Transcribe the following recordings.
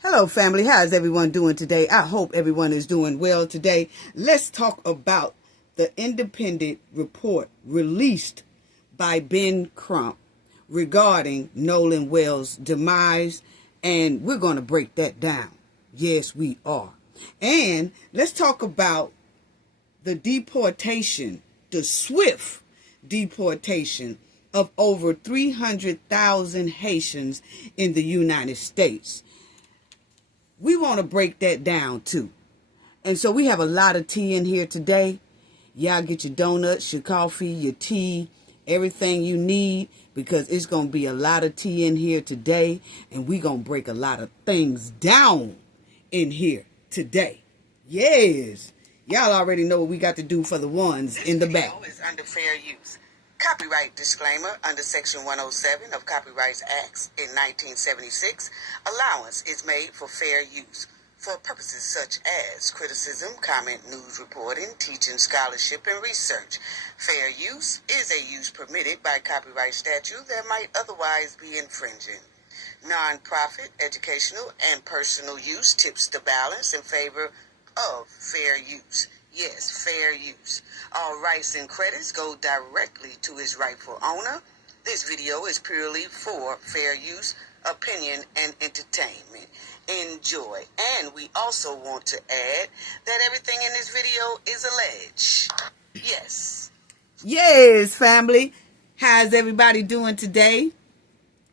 Hello, family. How is everyone doing today? I hope everyone is doing well today. Let's talk about the independent report released by Ben Crump regarding Nolan Wells' demise, and we're going to break that down. Yes, we are. And let's talk about the deportation, the swift deportation of over 300,000 Haitians in the United States. We want to break that down too. And so we have a lot of tea in here today. Y'all get your donuts, your coffee, your tea, everything you need, because it's going to be a lot of tea in here today. And we're going to break a lot of things down in here today. Yes. Y'all already know what we got to do for the ones in the back. This video is under fair use. Copyright disclaimer under Section 107 of Copyright Acts in 1976. Allowance is made for fair use for purposes such as criticism, comment, news reporting, teaching, scholarship, and research. Fair use is a use permitted by copyright statute that might otherwise be infringing. Non-profit, educational, and personal use tips the balance in favor of fair use. Yes, fair use. All rights and credits go directly to its rightful owner. This video is purely for fair use, opinion, and entertainment. Enjoy. And we also want to add that everything in this video is alleged. Yes. Yes, family. How's everybody doing today?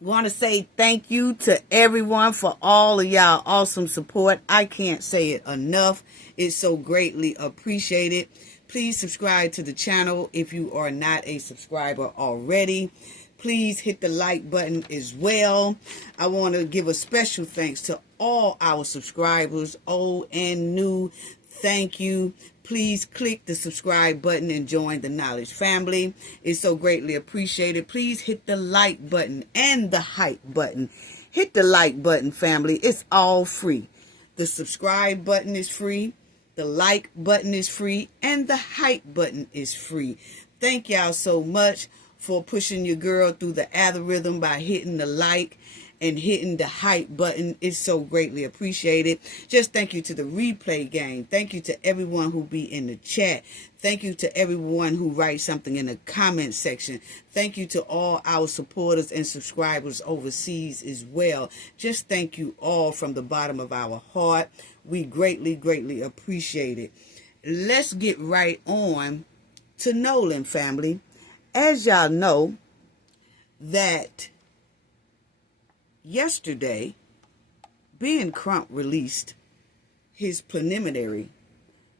Want to say thank you to everyone for all of y'all awesome support. I can't say it enough. It's so greatly appreciated. Please subscribe to the channel if you are not a subscriber already. Please hit the like button as well. I want to give a special thanks to all our subscribers, old and new. Thank you. Please click the subscribe button and join the Knowledge family. It's so greatly appreciated. Please hit the like button and the hype button. Hit the like button, family. It's all free. The subscribe button is free. The like button is free. And the hype button is free. Thank y'all so much for pushing your girl through the algorithm by hitting the like and hitting the hype button. Is so greatly appreciated. Just thank you to the replay gang. Thank you to everyone who be in the chat. Thank you to everyone who writes something in the comment section. Thank you to all our supporters and subscribers overseas as well. Just thank you all from the bottom of our heart. We greatly, greatly appreciate it. Let's get right on to Nolan, family. As y'all know, that yesterday, Ben Crump released his preliminary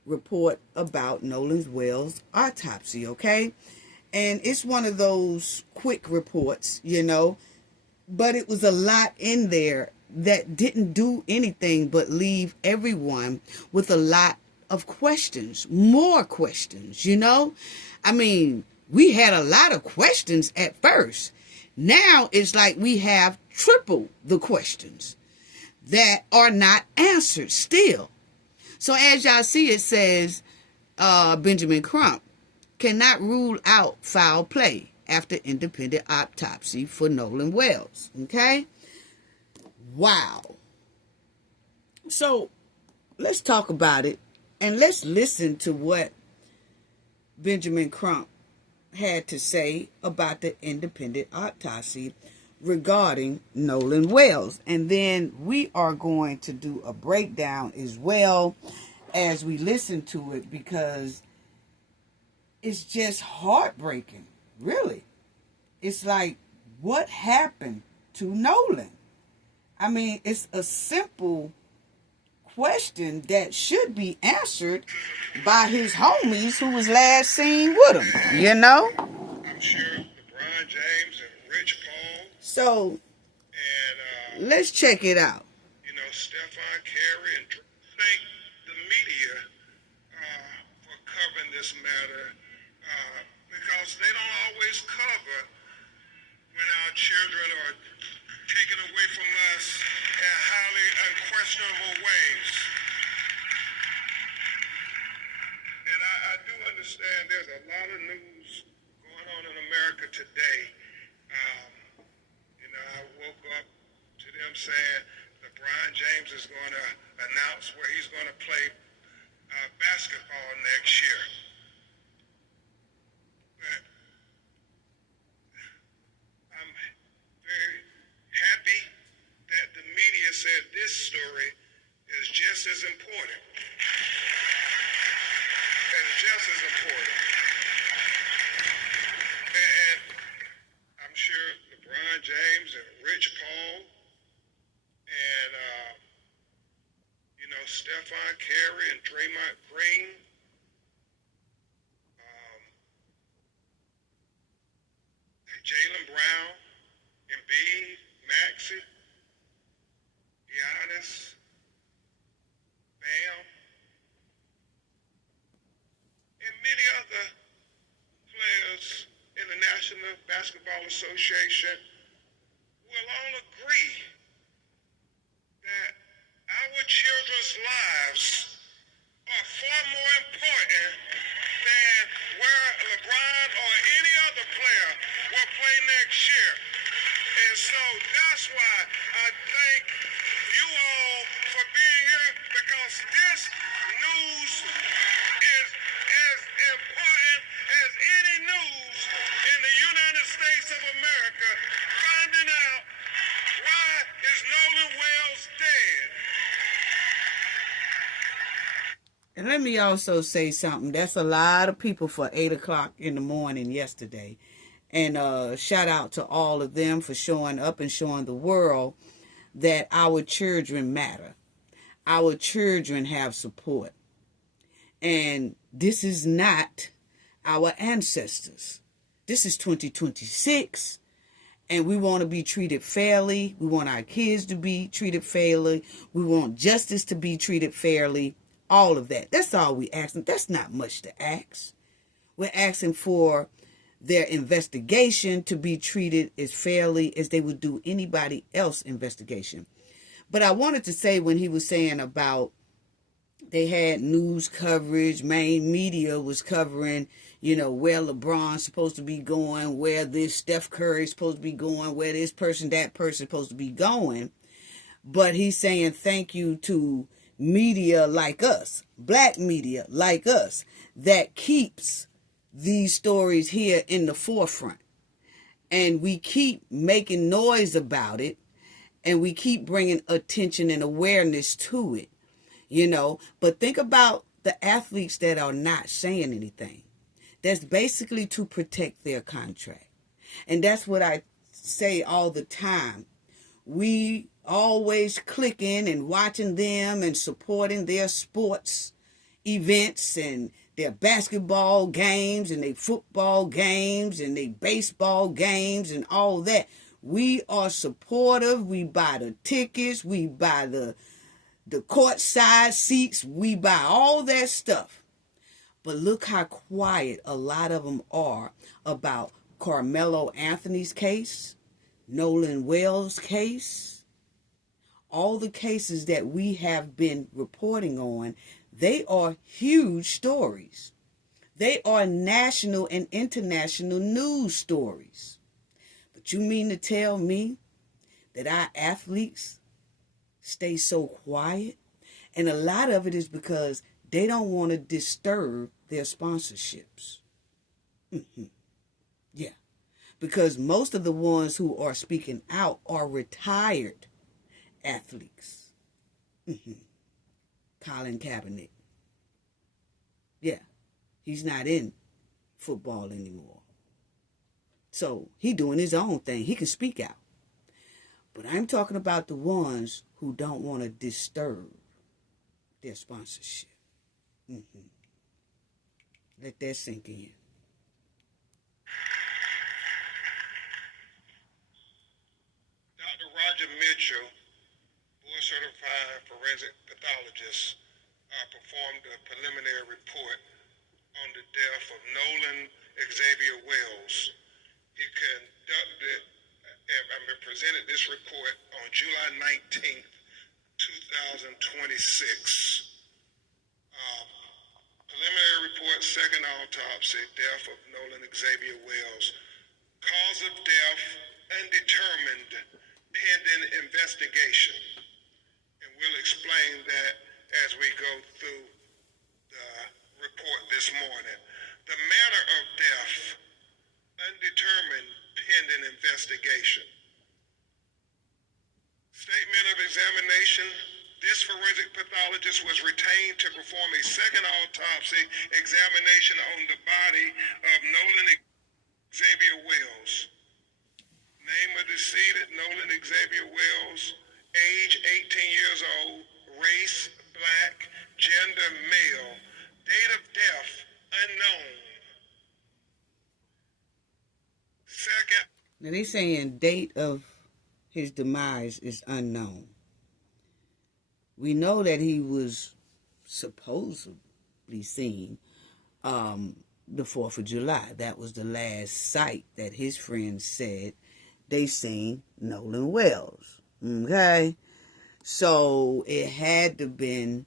report about Nolan Wells' autopsy, okay? And it's one of those quick reports, you know, but it was a lot in there that didn't do anything but leave everyone with a lot of questions, more questions, you know? I mean, we had a lot of questions at first. Now it's like we have triple the questions that are not answered still. So as y'all see, it says Benjamin Crump cannot rule out foul play after independent autopsy for Nolan Wells. Okay? Wow. So let's talk about it and let's listen to what Benjamin Crump had to say about the independent autopsy regarding Nolan Wells. And then we are going to do a breakdown as well as we listen to it, because it's just heartbreaking, really. It's like, what happened to Nolan? I mean, it's a simple question that should be answered by his homies who was last seen with him, you know? I'm sure LeBron James and Rich Paul. So, and let's check it out. You know, Stephon Curry, and thank the media for covering this matter, because they don't always cover when our children are taken away from us in highly unquestionable ways. And I do understand there's a lot of news going on in America today. You know, I woke up to them saying LeBron James is going to announce where he's going to play basketball next year. But I'm very happy that the media said this story is just as important. Just as important. And I'm sure LeBron James and Rich Paul and, Stephon Curry and Draymond Green, Jaylen Brown, Embiid, Maxey, Giannis, Bam, and many other players in the National Basketball Association will all agree that our children's lives are far more important than where LeBron or any other player will play next year. And so that's why I thank you all for being here, because this news is as important as any news in the United States of America, finding out why is Nolan Wells dead. And let me also say something. That's a lot of people for 8 o'clock in the morning yesterday. And shout out to all of them for showing up and showing the world that our children matter. Our children have support. And this is not our ancestors. This is 2026. And we want to be treated fairly. We want our kids to be treated fairly. We want justice to be treated fairly. All of that. That's all we asking. That's not much to ask. We're asking for their investigation to be treated as fairly as they would do anybody else investigation. But I wanted to say, when he was saying about they had news coverage, main media was covering, where LeBron's supposed to be going, where this Steph Curry's supposed to be going, where this person, that person's supposed to be going. But he's saying thank you to media like us, black media like us, that keeps these stories here in the forefront. And we keep making noise about it, and we keep bringing attention and awareness to it, But think about the athletes that are not saying anything. That's basically to protect their contract. And that's what I say all the time. We always clicking and watching them and supporting their sports events and their basketball games and their football games and their baseball games and all that. We are supportive. We buy the tickets. We buy the courtside seats. We buy all that stuff. But look how quiet a lot of them are about Carmelo Anthony's case, Nolan Wells' case, all the cases that we have been reporting on. They are huge stories. They are national and international news stories. But you mean to tell me that our athletes stay so quiet? And a lot of it is because they don't want to disturb their sponsorships. Yeah. Because most of the ones who are speaking out are retired athletes. Colin Kaepernick. Yeah. He's not in football anymore. So he doing his own thing. He can speak out. But I'm talking about the ones who don't want to disturb their sponsorship. Let that sink in. Dr. Roger Mitchell, board-certified forensic pathologist, performed a preliminary report on the death of Nolan Xavier Wells. He presented this report on July 19th, 2026. Preliminary report, second autopsy, death of Nolan Xavier Wells. Cause of death undetermined, pending investigation. examination, this forensic pathologist was retained to perform a second autopsy examination on the body of Nolan Xavier Wells. Name of decedent, Nolan Xavier Wells, age 18 years old, race black, gender male, date of death unknown. Second. Now they saying date of his demise is unknown. We know that he was supposedly seen the 4th of July. That was the last sight that his friends said they seen Nolan Wells. Okay? So it had to been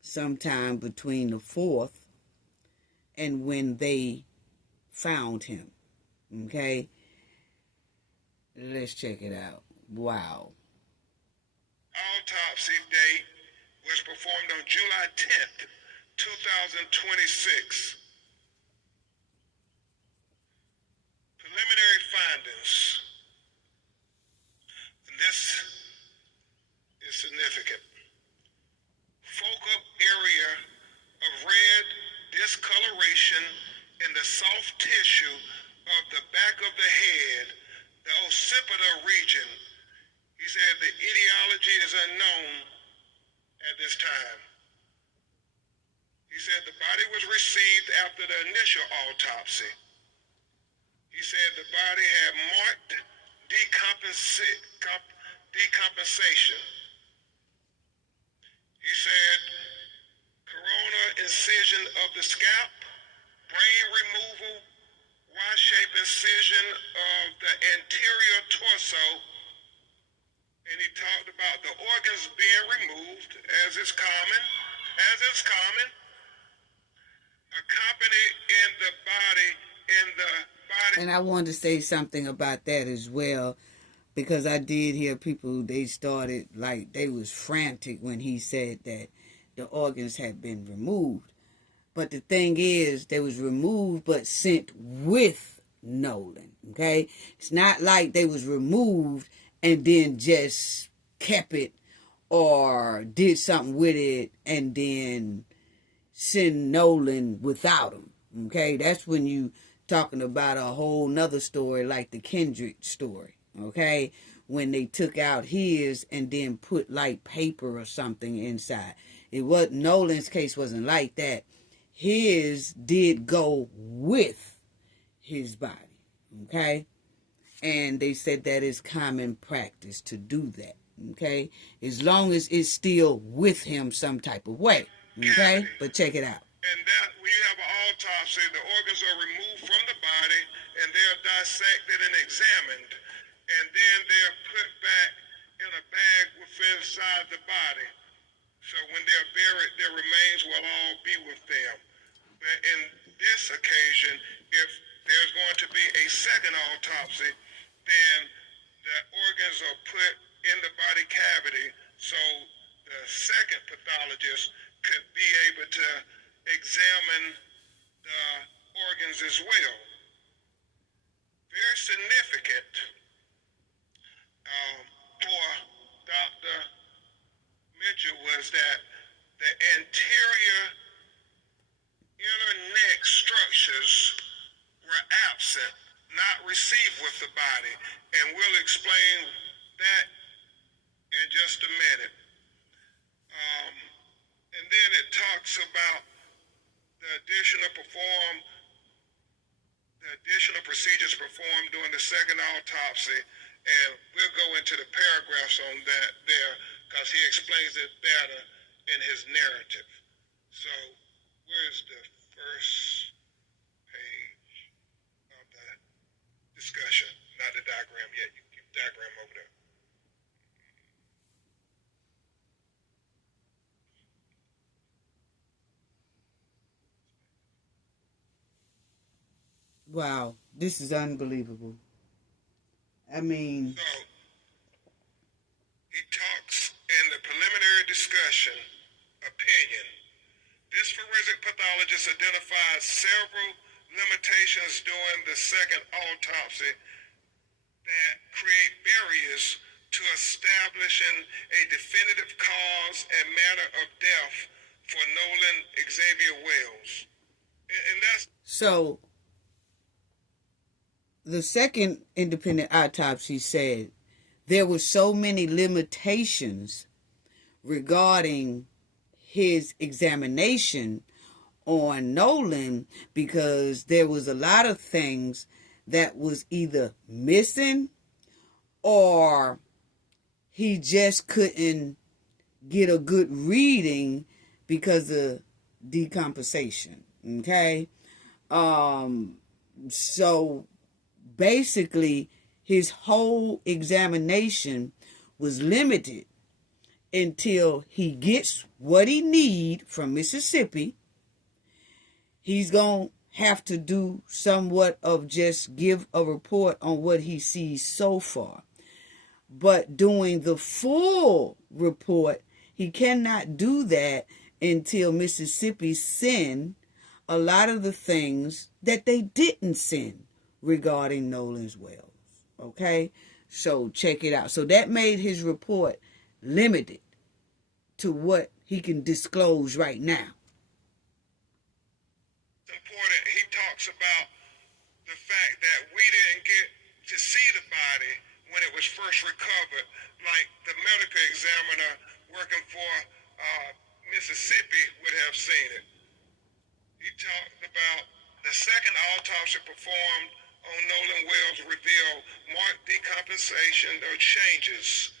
sometime between the 4th and when they found him. Okay? Let's check it out. Wow. Autopsy date was performed on July 10th, 2026. Preliminary findings. And this is significant. Focal area of red discoloration in the soft tissue of the back of the head, the occipital region. He said the etiology is unknown at this time. He said the body was received after the initial autopsy. He said the body had marked decompensation. He said corona incision of the scalp, brain removal, Y-shaped incision of the anterior torso, and he talked about the organs being removed, as is common, accompanied in the body. And I wanted to say something about that as well, because I did hear people, they started, like, they was frantic when he said that the organs had been removed. But the thing is, they was removed but sent with Nolan, okay? It's not like they was removed and then just kept it or did something with it and then send Nolan without him, okay? That's when you talking about a whole nother story like the Kendrick story, okay? When they took out his and then put like paper or something inside. It was Nolan's case wasn't like that. His did go with his body, okay? And they said that is common practice to do that, okay? As long as it's still with him some type of way, okay? But check it out. And that when you have an autopsy, the organs are removed from the body and they're dissected and examined. And then they're put back in a bag within inside the body. So when they're buried, their remains will all be with them. But in this occasion, if there's going to be a second autopsy, then the organs are put in the body cavity so the second pathologist could be able to examine the organs as well. Very significant for Dr. Mitchell was that the anterior inner neck structures were absent, not received with the body, and we'll explain that in just a minute. And then it talks about the additional procedures performed during the second autopsy, and we'll go into the paragraphs on that there because he explains it better in his narrative. So where's the first page of the discussion? Not the diagram yet. You keep the diagram over there. Wow, this is unbelievable. I mean... So, he talks in the preliminary discussion opinion. This forensic pathologist identified several limitations during the second autopsy that create barriers to establishing a definitive cause and manner of death for Nolan Xavier Wells. And that's... So, the second independent autopsy said there were so many limitations regarding his examination on Nolan because there was a lot of things that was either missing or he just couldn't get a good reading because of decompensation. Okay? So basically his whole examination was limited until he gets what he need from Mississippi. He's going to have to do somewhat of just give a report on what he sees so far. But doing the full report, he cannot do that until Mississippi send a lot of the things that they didn't send regarding Nolan Wells. Okay? So check it out. So that made his report limited to what he can disclose right now. It's important. He talks about the fact that we didn't get to see the body when it was first recovered, like the medical examiner working for Mississippi would have seen it. He talked about the second autopsy performed on Nolan Wells revealed marked decompensation or changes.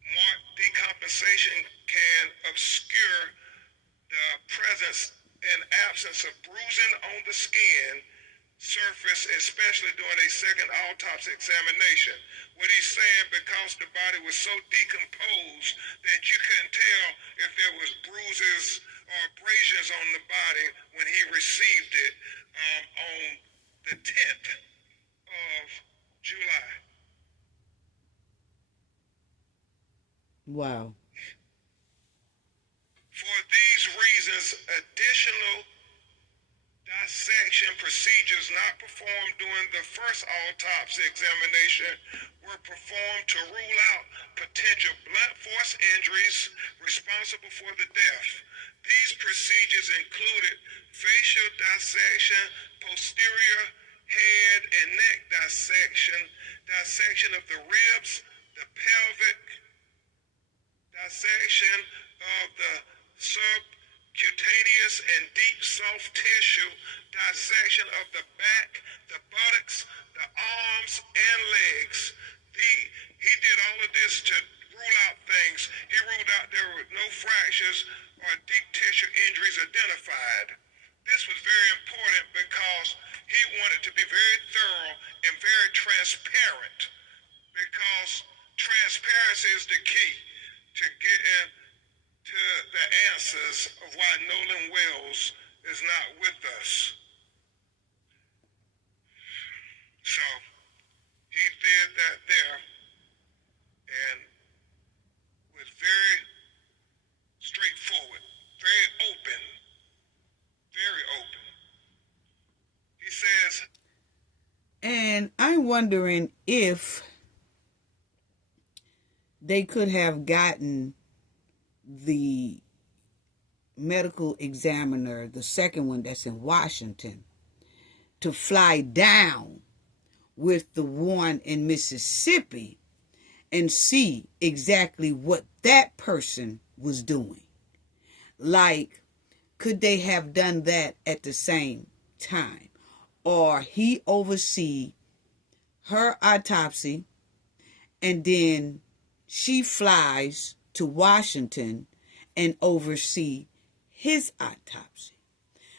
Marked decompensation can obscure the presence and absence of bruising on the skin surface, especially during a second autopsy examination. What he's saying, because the body was so decomposed that you couldn't tell if there was bruises or abrasions on the body when he received it on the 10th of July. Wow. For these reasons, additional dissection procedures not performed during the first autopsy examination were performed to rule out potential blunt force injuries responsible for the death. These procedures included facial dissection, posterior head and neck dissection, dissection of the ribs, the pelvic, dissection of the subcutaneous and deep soft tissue, dissection of the back, the buttocks, the arms, and legs. He did all of this to rule out things. He ruled out there were no fractures or deep tissue injuries identified. This was very important because he wanted to be very thorough and very transparent, because transparency is the key to getting to the answers of why Nolan Wells is not with us. So he did that there and was very straightforward, very open, very open. He says, and I'm wondering if they could have gotten the medical examiner, the second one that's in Washington, to fly down with the one in Mississippi and see exactly what that person was doing. Like, could they have done that at the same time? Or he oversee her autopsy and then she flies to Washington and oversee his autopsy.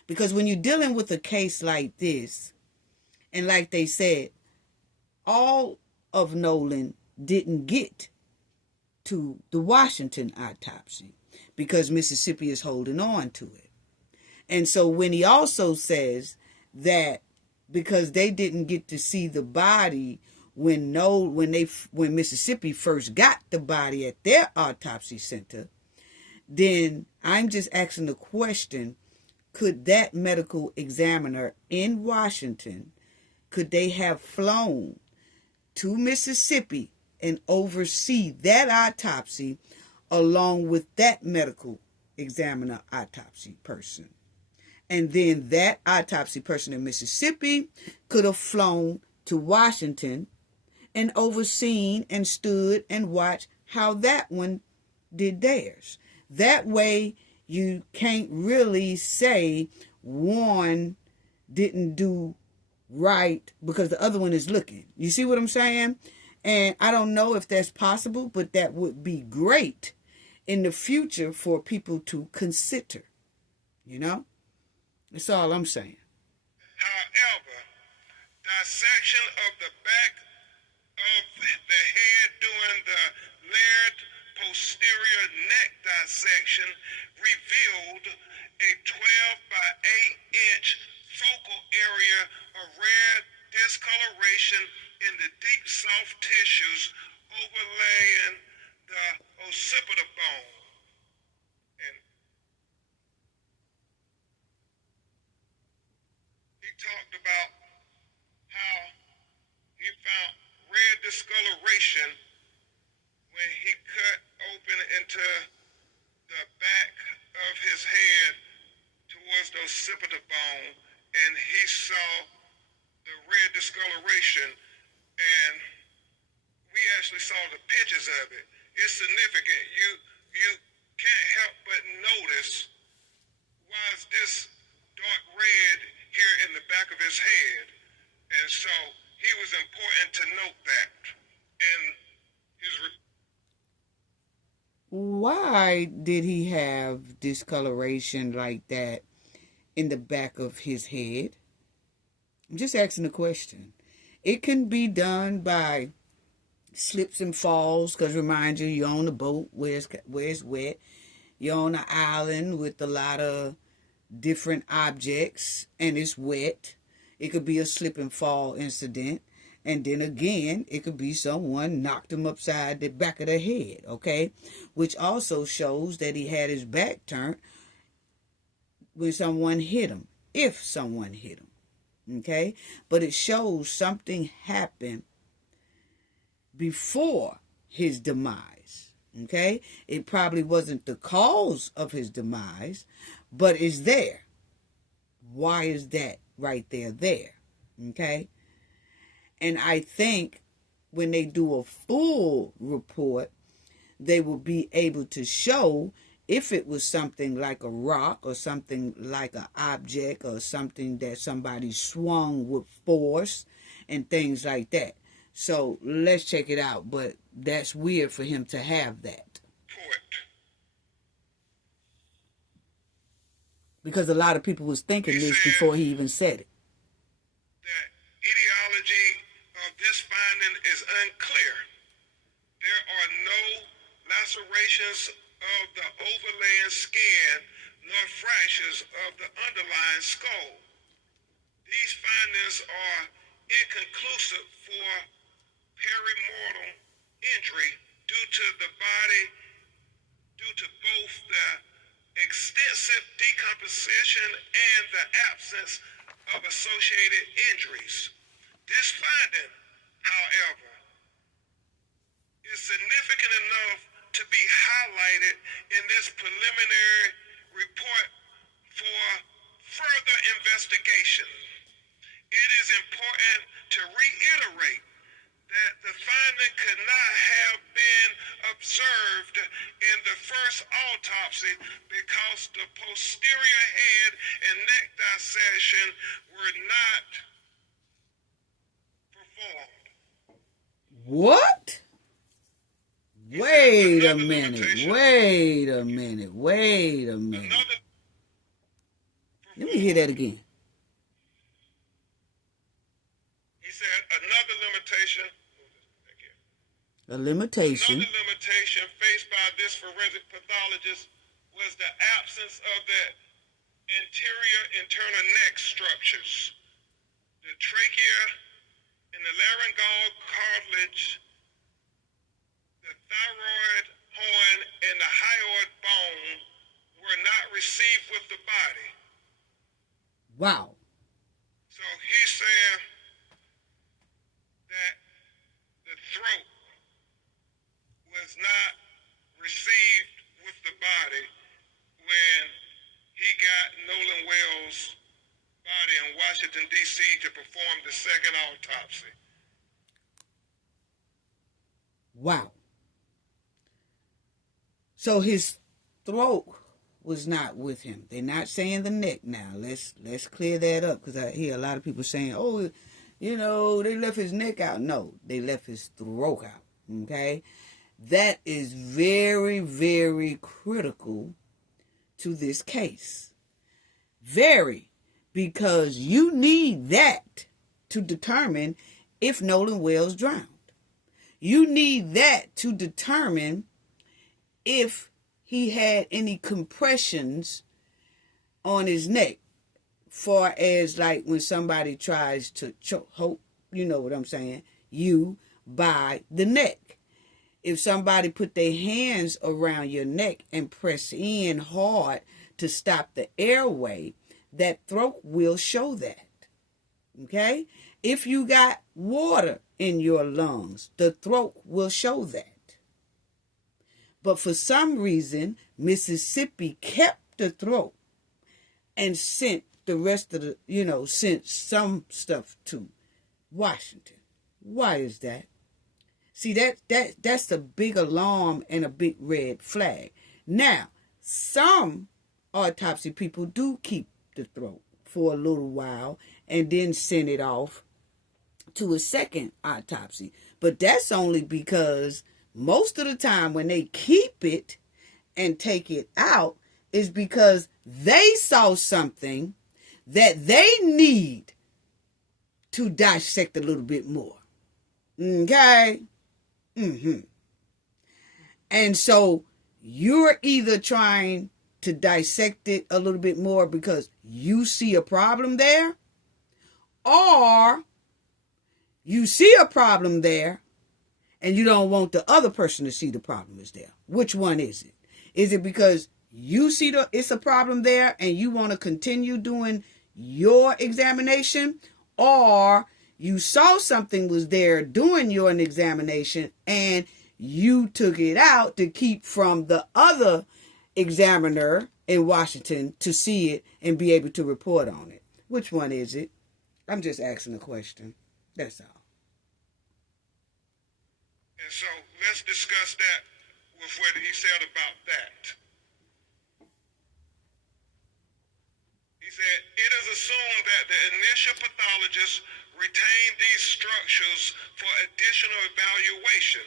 Because when you're dealing with a case like this, and like they said, all of Nolan didn't get to the Washington autopsy because Mississippi is holding on to it. And so when he also says that because they didn't get to see the body when Mississippi first got the body at their autopsy center, then I'm just asking the question, could that medical examiner in Washington, could they have flown to Mississippi and oversee that autopsy along with that medical examiner autopsy person. And then that autopsy person in Mississippi could have flown to Washington and overseen and stood and watched how that one did theirs. That way, you can't really say one didn't do right because the other one is looking. You see what I'm saying? And I don't know if that's possible, but that would be great in the future for people to consider. You know? That's all I'm saying. However, dissection of the back of the head during the layered posterior neck dissection revealed a 12 by 8 inch focal area of rare discoloration in the deep soft tissues overlaying the occipital bone. And he talked about how he found rare discoloration when he cut open into the back of his head towards the occipital bone, and he saw the red discoloration, and we actually saw the pictures of it. It's significant. You can't help but notice, why is this dark red here in the back of his head? And so he was important to note that in his Why did he have discoloration like that in the back of his head? I'm just asking a question. It can be done by slips and falls, because remind you, you're on a boat where it's wet. You're on an island with a lot of different objects and it's wet. It could be a slip and fall incident. And then again, it could be someone knocked him upside the back of the head, okay? Which also shows that he had his back turned when someone hit him, if someone hit him, okay? But it shows something happened before his demise, okay? It probably wasn't the cause of his demise, but it's there. Why is that right there, okay? And I think when they do a full report, they will be able to show if it was something like a rock or something like an object or something that somebody swung with force and things like that. So let's check it out. But that's weird for him to have that. Because a lot of people was thinking this before he even said it. The etiology of this finding is unclear. There are no lacerations of the overlaying skin nor fractures of the underlying skull. These findings are inconclusive for perimortal injury due to both the extensive decomposition and the absence of associated injuries. This finding, however, is significant enough to be highlighted in this preliminary report for further investigation. It is important to reiterate that the finding could not have been observed in the first autopsy because the posterior head and neck dissection were not performed. What? Wait a minute. Let me hear that again. He said another limitation. A limitation. Another limitation faced by this forensic pathologist was the absence of the anterior internal neck structures. The trachea and the laryngeal cartilage, the thyroid horn, and the hyoid bone were not received with the body. Wow. So he's saying that the throat not received with the body when he got Nolan Wells' body in Washington, D.C. to perform the second autopsy. Wow. So his throat was not with him. They're not saying the neck now. Let's clear that up, because I hear a lot of people saying, oh, you know, they left his neck out. No, they left his throat out. Okay? That is very, very critical to this case. Very. Because you need that to determine if Nolan Wells drowned. You need that to determine if he had any compressions on his neck, far as like when somebody tries to choke, you know what I'm saying, you by the neck. If somebody put their hands around your neck and press in hard to stop the airway, that throat will show that. Okay? If you got water in your lungs, the throat will show that. But for some reason, Mississippi kept the throat and sent the rest of the, sent some stuff to Washington. Why is that? See, that's a big alarm and a big red flag. Now, some autopsy people do keep the throat for a little while and then send it off to a second autopsy. But that's only because most of the time when they keep it and take it out is because they saw something that they need to dissect a little bit more. Okay? And so you're either trying to dissect it a little bit more because you see a problem there, or you see a problem there and you don't want the other person to see the problem is there. Which one is it? Is it because you see it's a problem there and you want to continue doing your examination, or you saw something was there doing your examination and you took it out to keep from the other examiner in Washington to see it and be able to report on it? Which one is it? I'm just asking a question. That's all. And so let's discuss that with what he said about that. He said, it is assumed that the initial pathologist retained these structures for additional evaluation.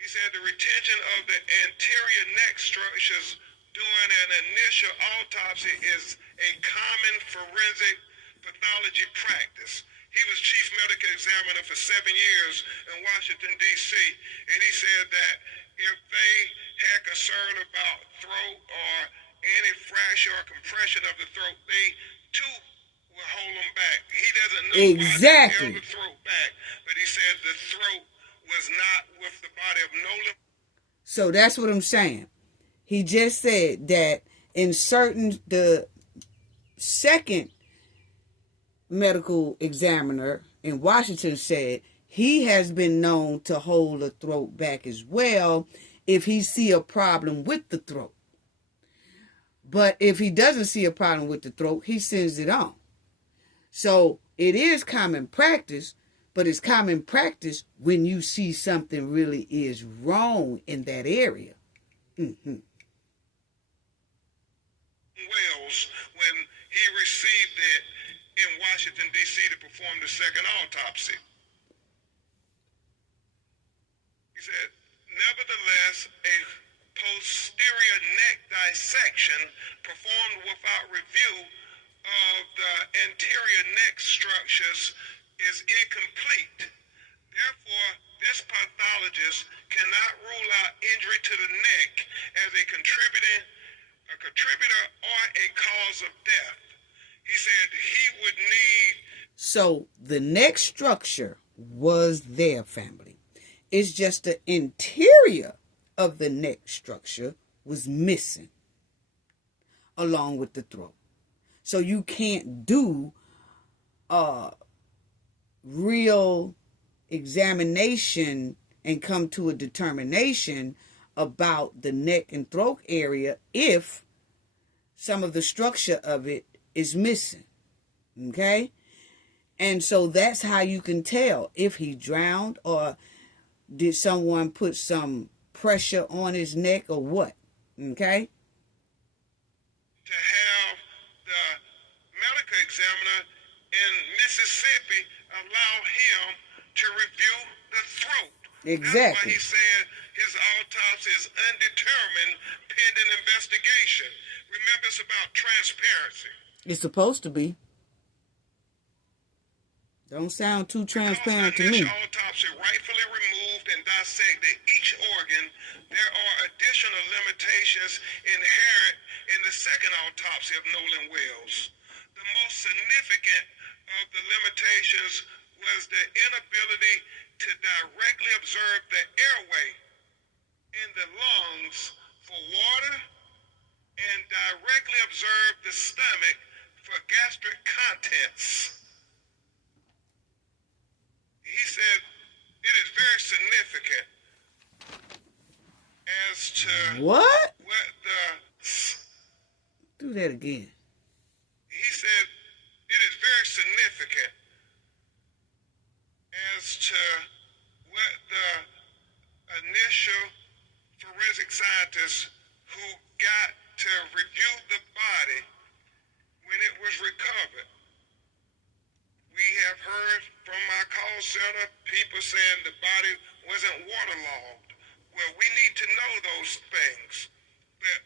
He said the retention of the anterior neck structures during an initial autopsy is a common forensic pathology practice. He was chief medical examiner for 7 years in Washington, D.C., and he said that if they had concern about throat or any fracture or compression of the throat, they too will hold them back. He doesn't know why they held the throat back, but he said the throat was not with the body of Nolan. So that's what I'm saying. He just said that the second medical examiner in Washington said he has been known to hold the throat back as well if he see a problem with the throat. But if he doesn't see a problem with the throat, he sends it on. So it is common practice, but it's common practice when you see something really is wrong in that area. Wells, when he received it in Washington, D.C. to perform the second autopsy. He said, nevertheless, a posterior neck dissection performed without review of the anterior neck structures is incomplete. Therefore, this pathologist cannot rule out injury to the neck as a contributor or a cause of death. He said he would need... So the neck structure was there, family. It's just the interior of the neck structure was missing along with the throat. So you can't do a real examination and come to a determination about the neck and throat area if some of the structure of it is missing. Okay? And so that's how you can tell if he drowned or did someone put some pressure on his neck or what. Okay? To have the medical examiner in Mississippi allow him to review the throat. Exactly. That's why he said his autopsy is undetermined pending investigation. Remember, it's about transparency. It's supposed to be. Don't sound too transparent to me. Because the initial autopsy rightfully removed and dissected each organ, there are additional limitations inherent in the second autopsy of Nolan Wells. The most significant of the limitations was the inability to directly observe the airway in the lungs for water and directly observe the stomach for gastric contents. He said it is very significant as to what the... Do that again. He said it is very significant as to what the initial forensic scientists who got to review the body when it was recovered. We have heard from my call center people saying the body wasn't waterlogged. Well, we need to know those things. But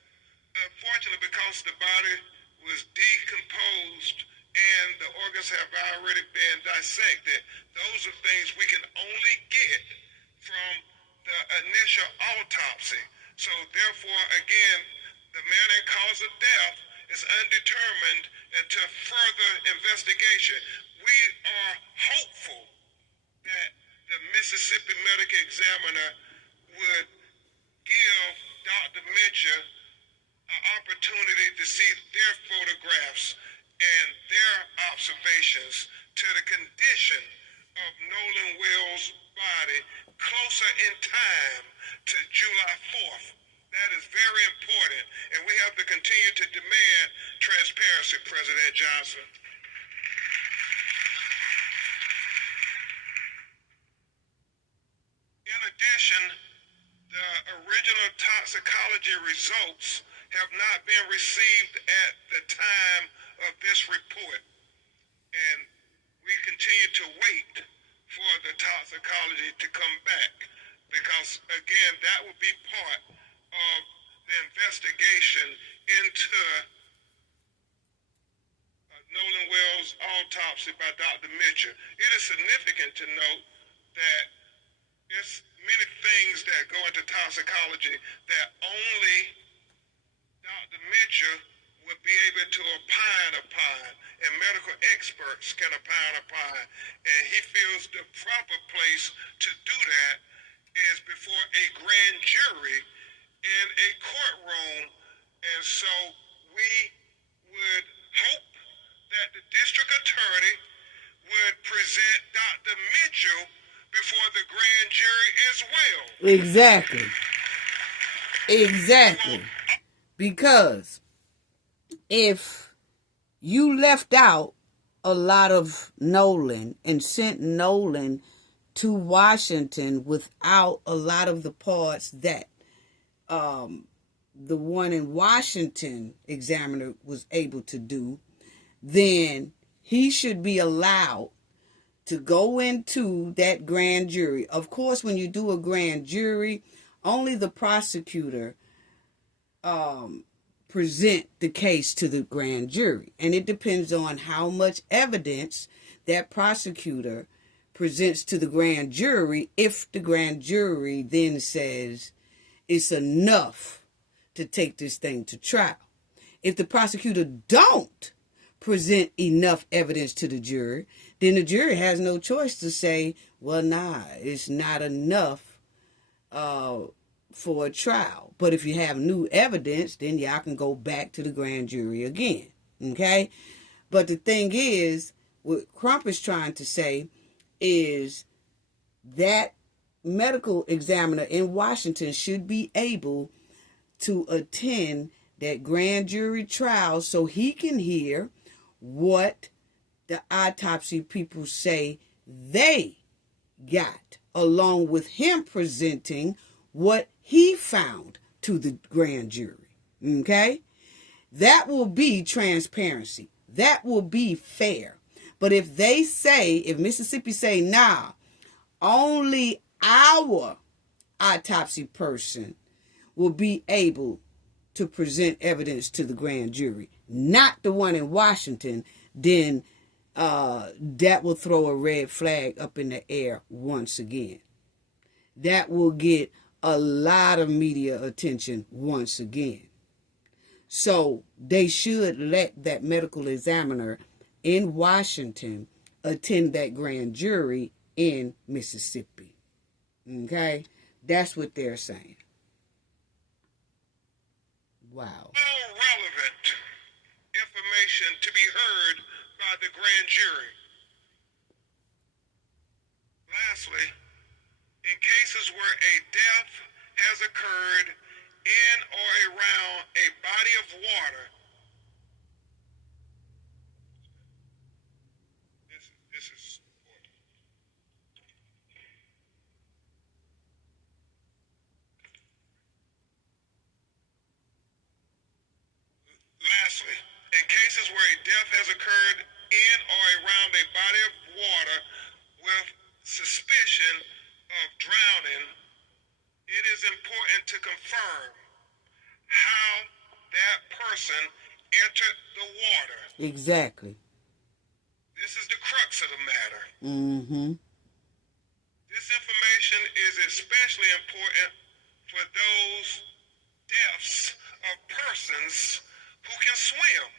unfortunately, because the body was decomposed and the organs have already been dissected, those are things we can only get from the initial autopsy. So therefore, again, the manner and cause of death is undetermined until further investigation. We are hopeful that the Mississippi Medical Examiner would give Dr. Mitchell an opportunity to see their photographs and their observations to the condition of Nolan Wells' body closer in time to July 4th. That is very important, and we have to continue to demand transparency, President Johnson. In addition, the original toxicology results have not been received at the time of this report, and we continue to wait for the toxicology to come back because, again, that will be part of the investigation into Nolan Wells' autopsy by Dr. Mitchell. It is significant to note that there's many things that go into toxicology that only Dr. Mitchell would be able to opine upon, and medical experts can opine upon. And he feels the proper place to do that is before a grand jury in a courtroom. And so we would hope that the district attorney would present Dr. Mitchell before the grand jury as well. Exactly. Exactly. Because if you left out a lot of Nolan and sent Nolan to Washington without a lot of the parts that the one in Washington examiner was able to do, then he should be allowed to go into that grand jury. Of course, when you do a grand jury, only the prosecutor present the case to the grand jury. And it depends on how much evidence that prosecutor presents to the grand jury. If the grand jury then says it's enough to take this thing to trial. If the prosecutor don't present enough evidence to the jury, then the jury has no choice to say, well, nah, it's not enough for a trial. But if you have new evidence, then y'all can go back to the grand jury again. Okay? But the thing is, what Crump is trying to say is that medical examiner in Washington should be able to attend that grand jury trial so he can hear what the autopsy people say they got, along with him presenting what he found to the grand jury. Okay? That will be transparency. That will be fair. But if they say, if Mississippi say, nah, only our autopsy person will be able to present evidence to the grand jury, not the one in Washington, then that will throw a red flag up in the air once again. That will get a lot of media attention once again. So they should let that medical examiner in Washington attend that grand jury in Mississippi. Okay? That's what they're saying. Wow. All relevant information to be heard by the grand jury. Lastly, in cases where a death has occurred in or around a body of water, this is important. Lastly, in cases where a death has occurred in or around a body of water with suspicion of drowning, it is important to confirm how that person entered the water. Exactly. This is the crux of the matter. Mm-hmm. This information is especially important for those deaths of persons who can swim.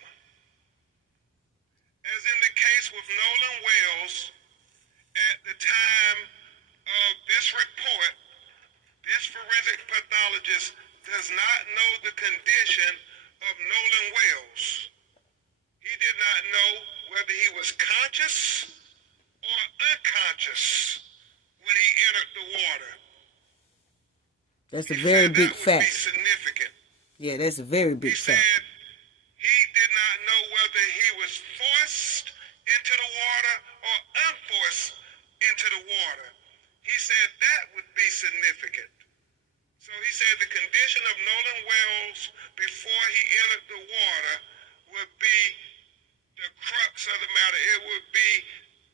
As in the case with Nolan Wells, at the time of this report, this forensic pathologist does not know the condition of Nolan Wells. He did not know whether he was conscious or unconscious when he entered the water. That's a very big fact. That would be significant. Yeah, that's a very big fact. He said he did not know whether he was forced into the water or unforced into the water. He said that would be significant. So he said the condition of Nolan Wells before he entered the water would be the crux of the matter. It would be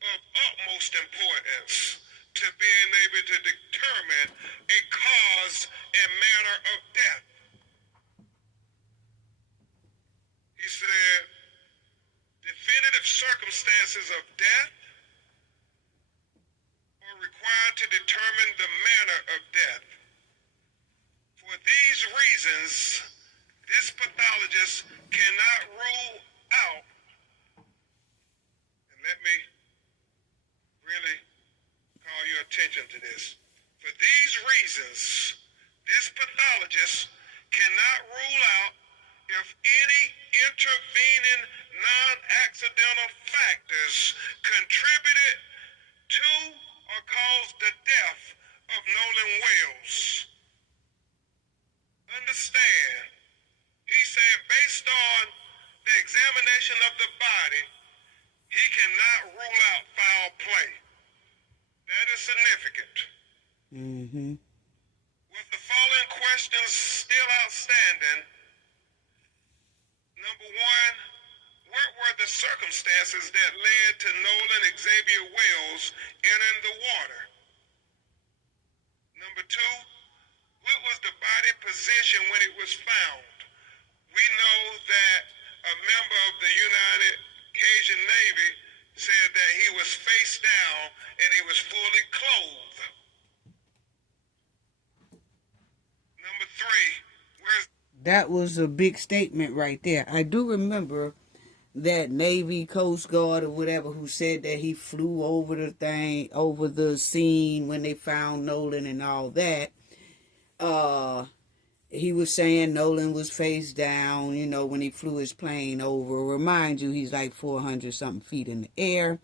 of utmost importance to being able to determine a cause and manner of death. He said definitive circumstances of death are required to determine the manner of death. For these reasons, this pathologist cannot rule out, and let me really call your attention to this. For these reasons, this pathologist cannot rule out if any intervening non-accidental factors contributed to or caused the death of Nolan Wells. Understand, he said based on the examination of the body, he cannot rule out foul play. That is significant. Mm-hmm. With the following questions still outstanding, number one, what were the circumstances that led to Nolan Xavier Wells entering the water? Number two, what was the body position when it was found? We know that a member of the United Haitian Navy said that he was face down and he was fully clothed. Number three, where's... That was a big statement right there. I do remember that Navy, Coast Guard, or whatever, who said that he flew over the thing, over the scene when they found Nolan and all that. He was saying Nolan was face down, you know, when he flew his plane over. Remind you, he's like 400 something feet in the air.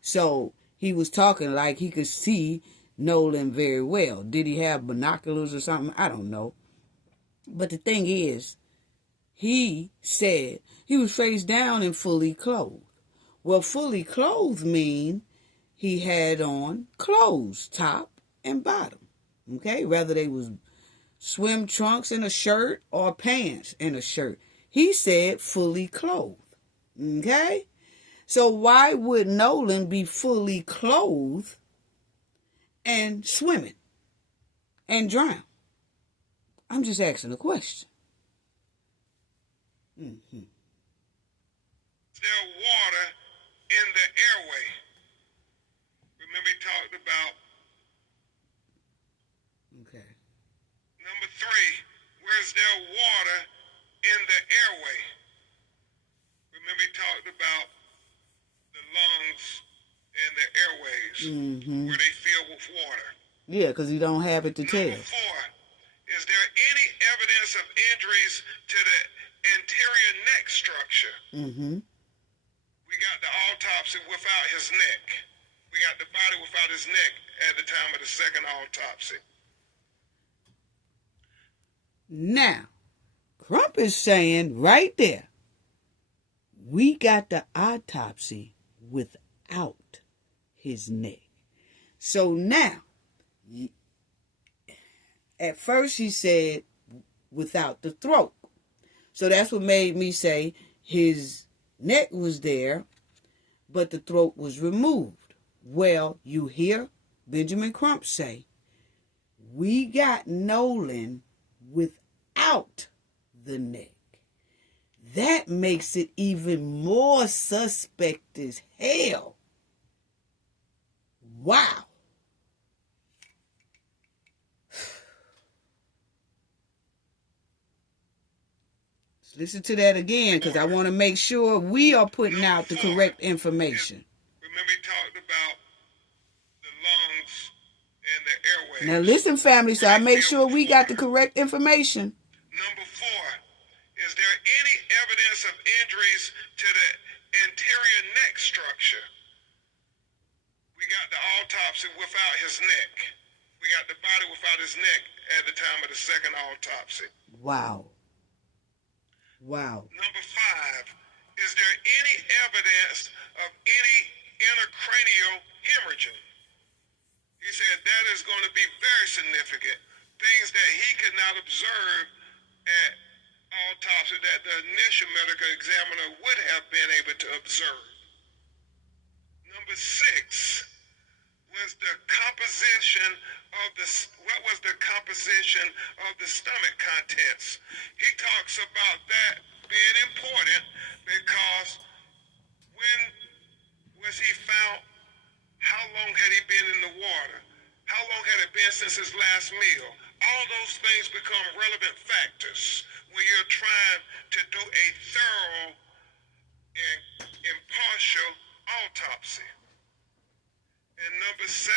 So he was talking like he could see Nolan very well. Did he have binoculars or something? I don't know. But the thing is, he said he was face down and fully clothed. Well, fully clothed mean he had on clothes, top and bottom. Okay, whether they was swim trunks and a shirt or pants and a shirt. He said fully clothed. Okay? So why would Nolan be fully clothed and swimming and drown? I'm just asking a question. Mm-hmm. There's water in the airway. Remember he talked about. Okay. Number 3, where's there water in the airway? Remember he talked about the lungs and the airways, where they fill with water. Yeah, because he don't have it to tell. Number 4, is there any evidence of injuries to the anterior neck structure? We got the autopsy without his neck. We got the body without his neck at the time of the second autopsy. Now, Crump is saying right there, we got the autopsy without his neck. So now, at first he said without the throat. So that's what made me say his neck was there, but the throat was removed. Well, you hear Benjamin Crump say, we got Nolan without the neck. That makes it even more suspect as hell. Wow. Listen to that again, because I want to make sure we are putting out the correct information. Remember he talked about the lungs and the airways. Now listen, family, so I make sure we got the correct information. Number 4, is there any evidence of injuries to the anterior neck structure? We got the autopsy without his neck. We got the body without his neck at the time of the second autopsy. Wow. Wow. Number 5, is there any evidence of any intracranial hemorrhaging? He said that is going to be very significant. Things that he could not observe at autopsy that the initial medical examiner would have been able to observe. Number 6, was the composition of what was the composition of the stomach contents? He talks about that being important because when was he found? How long had he been in the water? How long had it been since his last meal? All those things become relevant factors when you're trying to do a thorough and impartial autopsy. And number 7,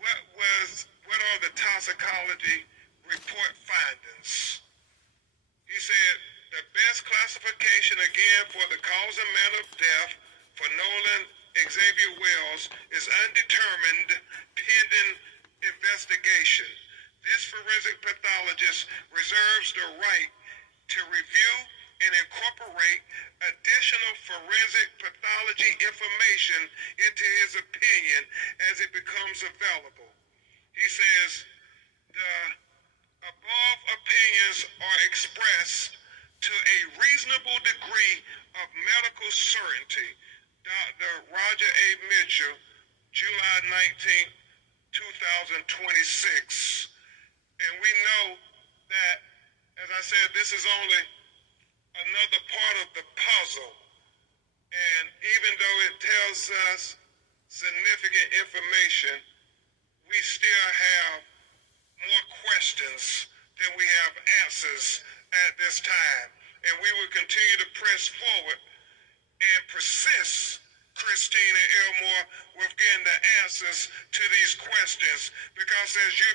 what are the toxicology report findings? He said the best classification again for the cause and manner of death for Nolan Xavier Wells is undetermined pending investigation. This forensic pathologist reserves the right to review and incorporate additional forensic pathology information into his opinion as it becomes available. He says the above opinions are expressed to a reasonable degree of medical certainty. Dr. Roger A. Mitchell, July 19, 2026. And we know that, as I said, this is only another part of the puzzle. And even though it tells us significant information, we still have more questions than we have answers at this time. And we will continue to press forward and persist, Christine and Elmore, with getting the answers to these questions. Because as you,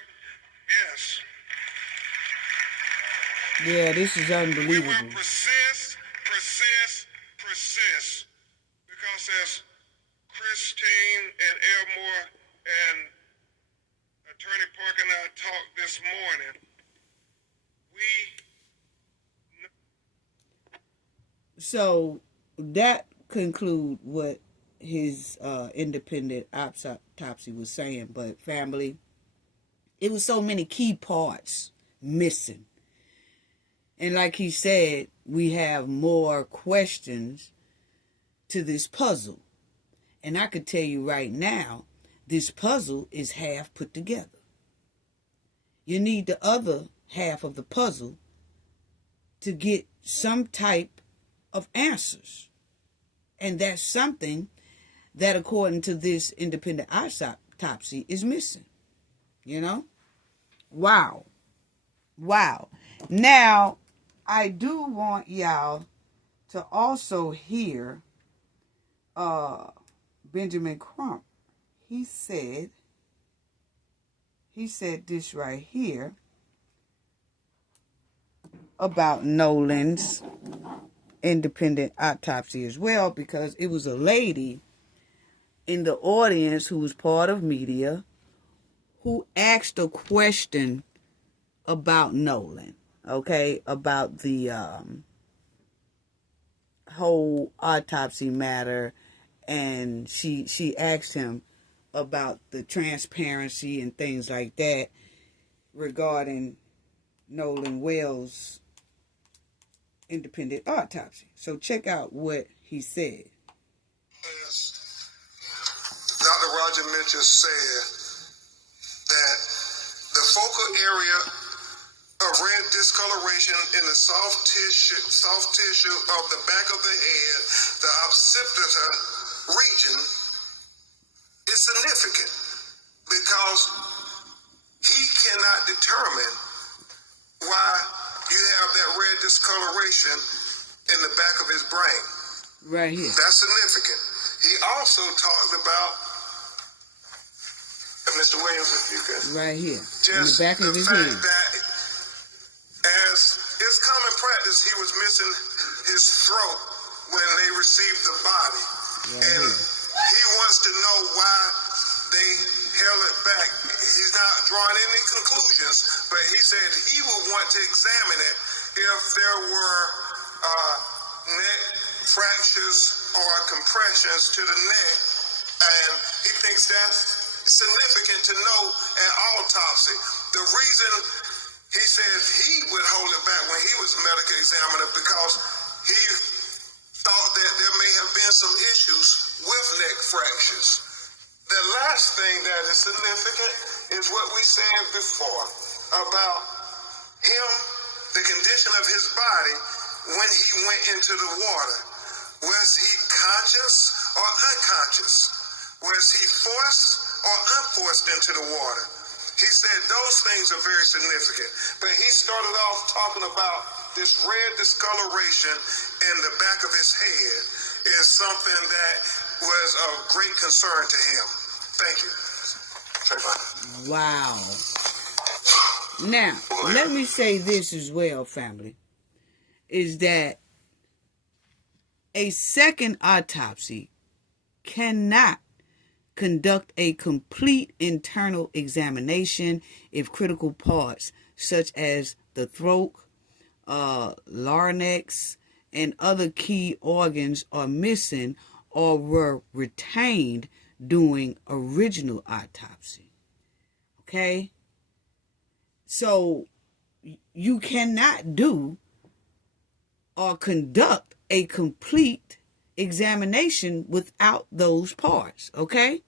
yes. Yeah, this is unbelievable. We will persist. Because as Christine and Elmore and So that conclude what his independent autopsy was saying. But family, it was so many key parts missing. And like he said, we have more questions to this puzzle. And I could tell you right now, this puzzle is half put together. You need the other half of the puzzle to get some type of answers. And that's something that, according to this independent autopsy, is missing. You know? Wow. Wow. Now, I do want y'all to also hear Benjamin Crump. He said this right here about Nolan's independent autopsy as well, because it was a lady in the audience who was part of media who asked a question about Nolan, okay, about the whole autopsy matter, and she asked him about the transparency and things like that regarding Nolan Wells' independent autopsy. So check out what he said. As Dr. Roger Mitchell said, that the focal area of red discoloration in the soft tissue of the back of the head, the occipital region, is significant because he cannot determine why you have that red discoloration in the back of his brain. Right here. That's significant. He also talked about, Mr. Williams, if you could. Right here. Just in the back of his fact head. that as is common practice, he was missing his throat when they received the body. Right and here. he wants to know why they held it back. He's not drawing any conclusions, but he said he would want to examine it if there were neck fractures or compressions to the neck. And he thinks that's significant to know at autopsy. The reason he says he would hold it back when he was a medical examiner because he thought that there may have been some issues with neck fractures. The last thing that is significant is what we said before about him, the condition of his body when he went into the water. Was he conscious or unconscious? Was he forced or unforced into the water? He said those things are very significant. But he started off talking about this red discoloration in the back of his head is something that was of great concern to him. Thank you. Wow. Now, let me say this as well, family, is that a second autopsy cannot conduct a complete internal examination if critical parts such as the throat, larynx, and other key organs are missing or were retained during original autopsy. Okay? So you cannot do or conduct a complete examination without those parts, okay?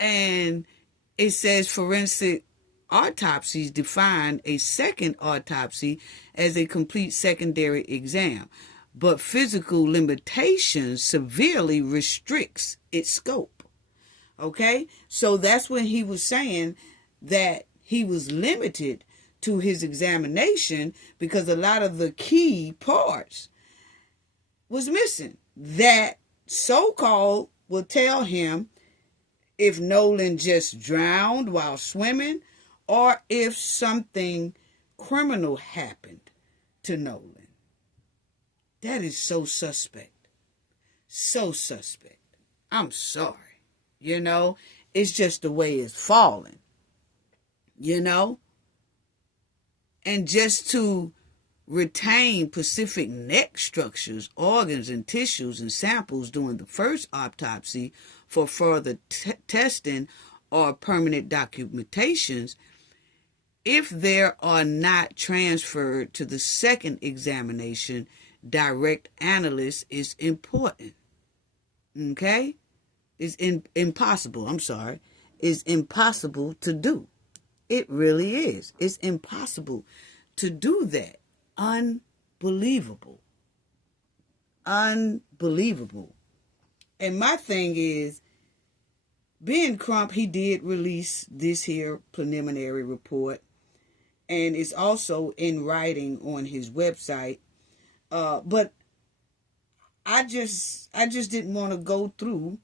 And it says forensic autopsies define a second autopsy as a complete secondary exam, but physical limitations severely restricts its scope, okay? So that's when he was saying that he was limited to his examination because a lot of the key parts was missing. That so-called will tell him if Nolan just drowned while swimming or if something criminal happened to Nolan. That is so suspect. So suspect. I'm sorry. You know, it's just the way it's falling. You know? And just to retained specific neck structures, organs, and tissues and samples during the first autopsy for further testing or permanent documentations, if they are not transferred to the second examination, direct analysis is important. Okay? It's impossible. I'm sorry. It's impossible to do. It really is. It's impossible to do that. Unbelievable. Unbelievable. And my thing is, Ben Crump, he did release this here preliminary report, and it's also in writing on his website. But I just didn't want to go through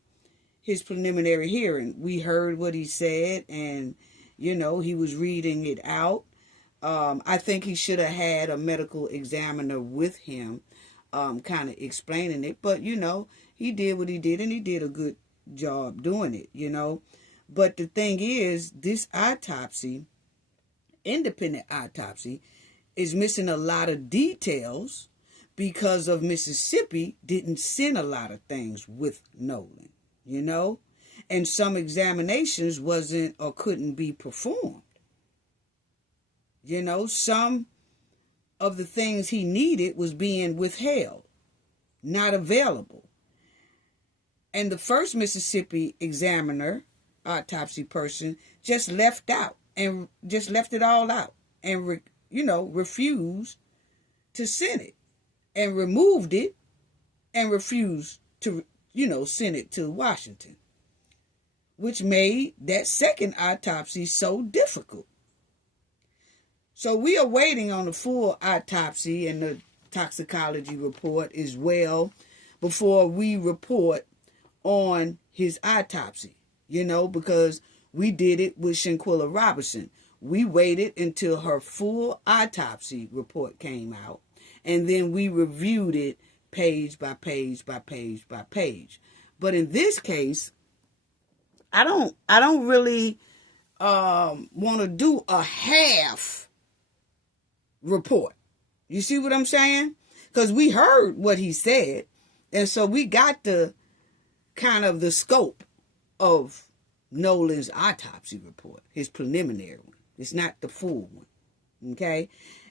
his preliminary hearing. We heard what he said, and he was reading it out. I think he should have had a medical examiner with him, kind of explaining it. But, he did what he did, and he did a good job doing it, But the thing is, this autopsy, independent autopsy, is missing a lot of details because of Mississippi didn't send a lot of things with Nolan, And some examinations wasn't or couldn't be performed. Some of the things he needed was being withheld, not available. And the first Mississippi examiner, autopsy person, just left out and just left it all out and, refused to send it and removed it and refused to, send it to Washington, which made that second autopsy so difficult. So we are waiting on the full autopsy and the toxicology report as well before we report on his autopsy, because we did it with Shanquilla Robinson. We waited until her full autopsy report came out, and then we reviewed it page by page by page by page. But in this case, I don't really want to do a half report. You see what I'm saying? Because we heard what he said, and so we got the kind of the scope of Nolan's autopsy report, his preliminary one. It's not the full one, okay?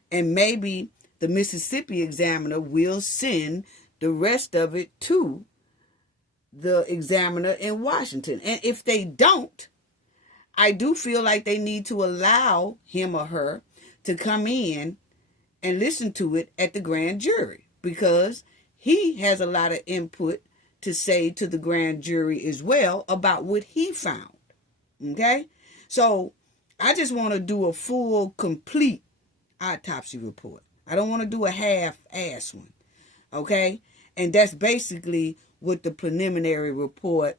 And maybe the Mississippi examiner will send the rest of it to the examiner in Washington. And if they don't, I do feel like they need to allow him or her to come in and listen to it at the grand jury, because he has a lot of input to say to the grand jury as well about what he found. Okay? So I just want to do a full, complete autopsy report. I don't want to do a half-ass one. Okay? And that's basically what the preliminary report,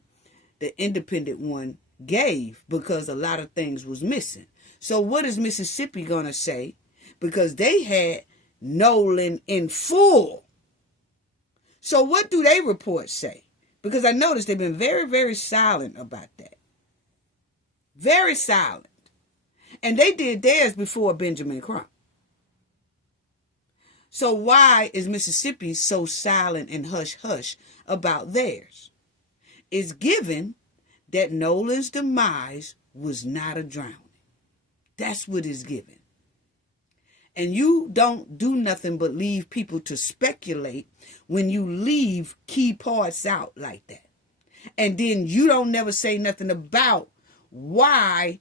the independent one, gave, because a lot of things was missing. So what is Mississippi going to say? Because they had Nolan in full. So what do they reports say? Because I noticed they've been very, very silent about that. Very silent. And they did theirs before Benjamin Crump. So why is Mississippi so silent and hush-hush about theirs? It's given that Nolan's demise was not a drowning. That's what is given. And you don't do nothing but leave people to speculate when you leave key parts out like that. And then you don't never say nothing about why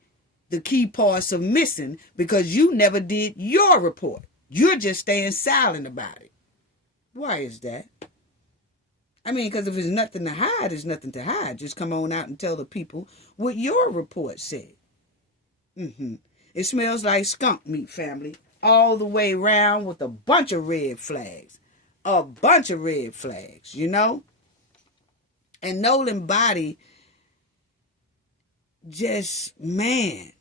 the key parts are missing, because you never did your report. You're just staying silent about it. Why is that? I mean, because if there's nothing to hide, there's nothing to hide. Just come on out and tell the people what your report said. It smells like skunk meat, family. All the way around with a bunch of red flags. A bunch of red flags, And Nolan's body, just, man,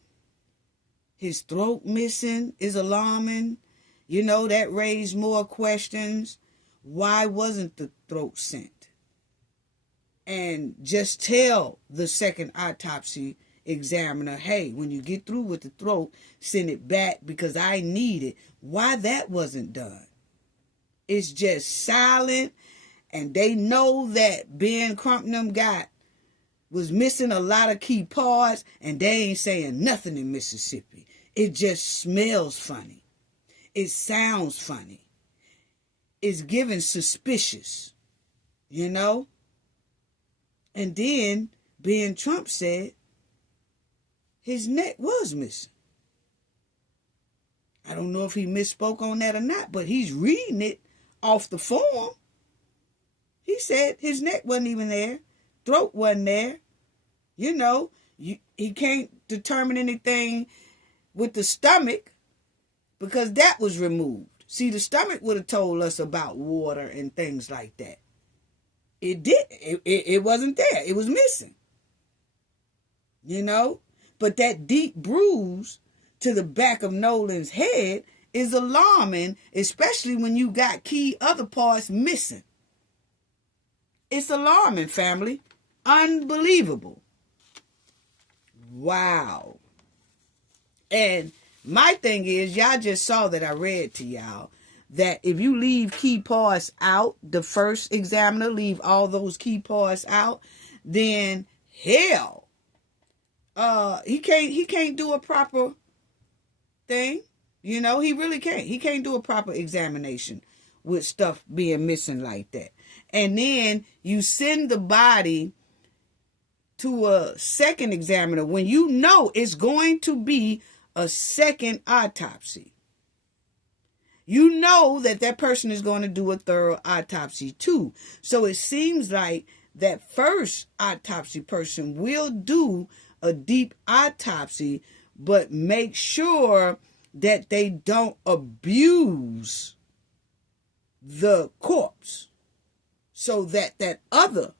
his throat missing is alarming. That raised more questions. Why wasn't the throat sent? And just tell the second autopsy examiner, hey, when you get through with the throat, send it back because I need it. Why that wasn't done? It's just silent, and they know that Ben Crump and them was missing a lot of key parts, and they ain't saying nothing in Mississippi. It just smells funny. It sounds funny. It's giving suspicious, you know? And then Ben Trump said his neck was missing. I don't know if he misspoke on that or not, but he's reading it off the form. He said his neck wasn't even there. Throat wasn't there. You know, he can't determine anything with the stomach because that was removed. See, the stomach would have told us about water and things like that. It did. It wasn't there. It was missing. You know? But that deep bruise to the back of Nolan's head is alarming, especially when you got key other parts missing. It's alarming, family. Unbelievable. Wow. And my thing is, y'all just saw that I read to y'all that if you leave key parts out, the first examiner leave all those key parts out, then hell, he can't do a proper thing. You know, he really can't. He can't do a proper examination with stuff being missing like that. And then you send the body to a second examiner when you know it's going to be a second autopsy. You know that person is going to do a thorough autopsy too. So it seems like that first autopsy person will do a deep autopsy, but make sure that they don't abuse the corpse so that that other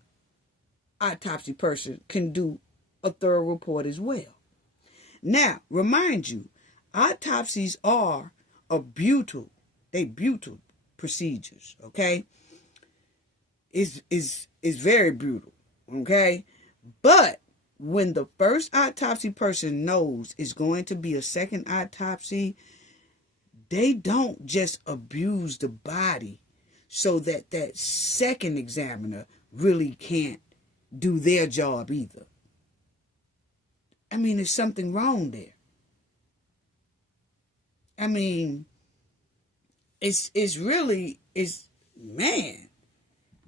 autopsy person can do a thorough report as well. Now, remind you, autopsies are brutal procedures, okay? It's very brutal, okay? But when the first autopsy person knows it's going to be a second autopsy, they don't just abuse the body so that that second examiner really can't do their job either. I mean, there's something wrong there. I mean, man.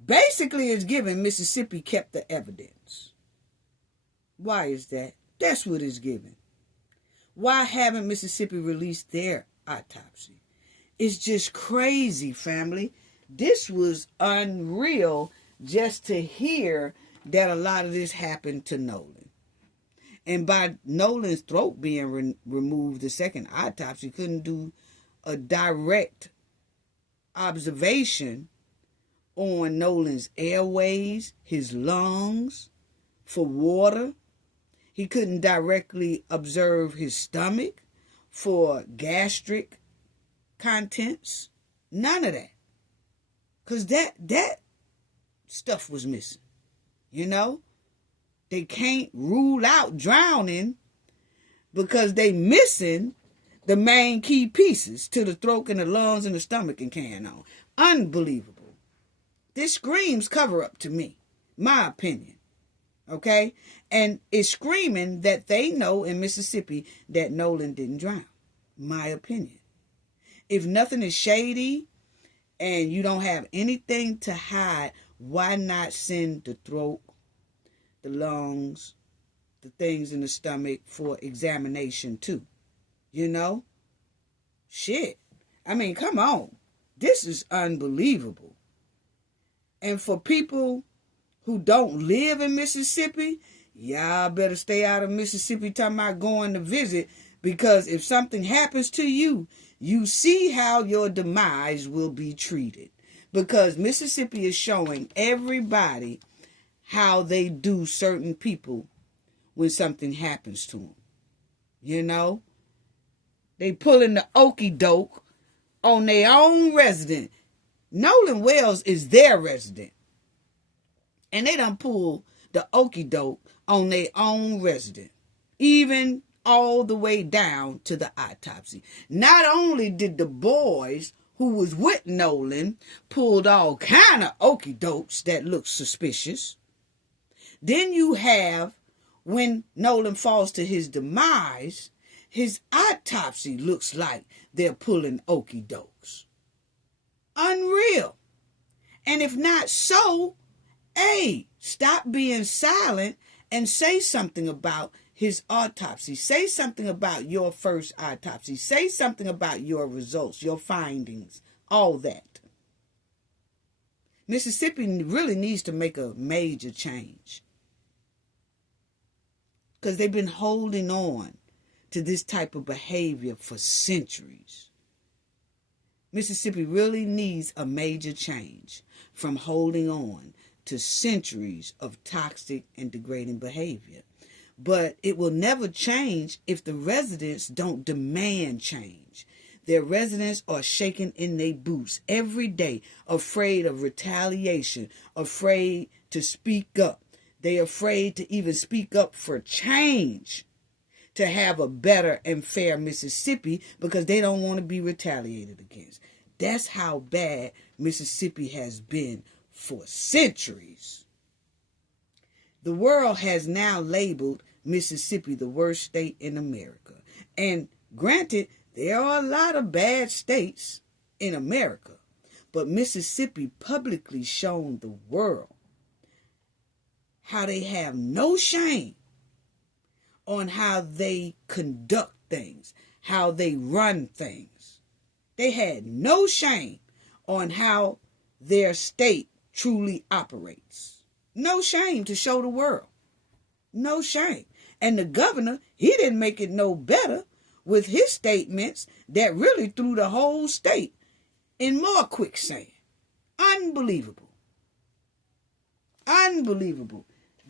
Basically, it's given Mississippi kept the evidence. Why is that? That's what it's given. Why haven't Mississippi released their autopsy? It's just crazy, family. This was unreal just to hear that a lot of this happened to Nolan. And by Nolan's throat being removed, the second autopsy couldn't do a direct observation on Nolan's airways, his lungs, for water. He couldn't directly observe his stomach for gastric contents. None of that. Because that stuff was missing. You know? They can't rule out drowning because they missing the main key pieces to the throat and the lungs and the stomach and carrying on. Unbelievable. This screams cover up to me. My opinion. Okay? And it's screaming that they know in Mississippi that Nolan didn't drown. My opinion. If nothing is shady and you don't have anything to hide, why not send the throat, the lungs, the things in the stomach for examination too? You know? Shit. I mean, come on. This is unbelievable. And for people who don't live in Mississippi, y'all better stay out of Mississippi talking about going to visit, because if something happens to you, you see how your demise will be treated. Because Mississippi is showing everybody how they do certain people when something happens to them. You know? They pulling the okie doke on their own resident. Nolan Wells is their resident. And they done pull the okie doke on their own resident. even all the way down to the autopsy. Not only did the boys who was with Nolan pulled all kind of okie dokes that looked suspicious, then you have, when Nolan falls to his demise, his autopsy looks like they're pulling okie dokes. Unreal. And if not so, hey, stop being silent and say something about his autopsy. Say something about your first autopsy. Say something about your results, your findings, all that. Mississippi really needs to make a major change, because they've been holding on to this type of behavior for centuries. Mississippi really needs a major change from holding on to centuries of toxic and degrading behavior. But it will never change if the residents don't demand change. Their residents are shaking in their boots every day, afraid of retaliation, afraid to speak up. They're afraid to even speak up for change, to have a better and fair Mississippi, because they don't want to be retaliated against. That's how bad Mississippi has been for centuries. The world has now labeled Mississippi the worst state in America. And granted, there are a lot of bad states in America, but Mississippi publicly shown the world how they have no shame on how they conduct things, how they run things. They had no shame on how their state truly operates. No shame to show the world. No shame. And the governor, he didn't make it no better with his statements that really threw the whole state in more quicksand. Unbelievable. Unbelievable.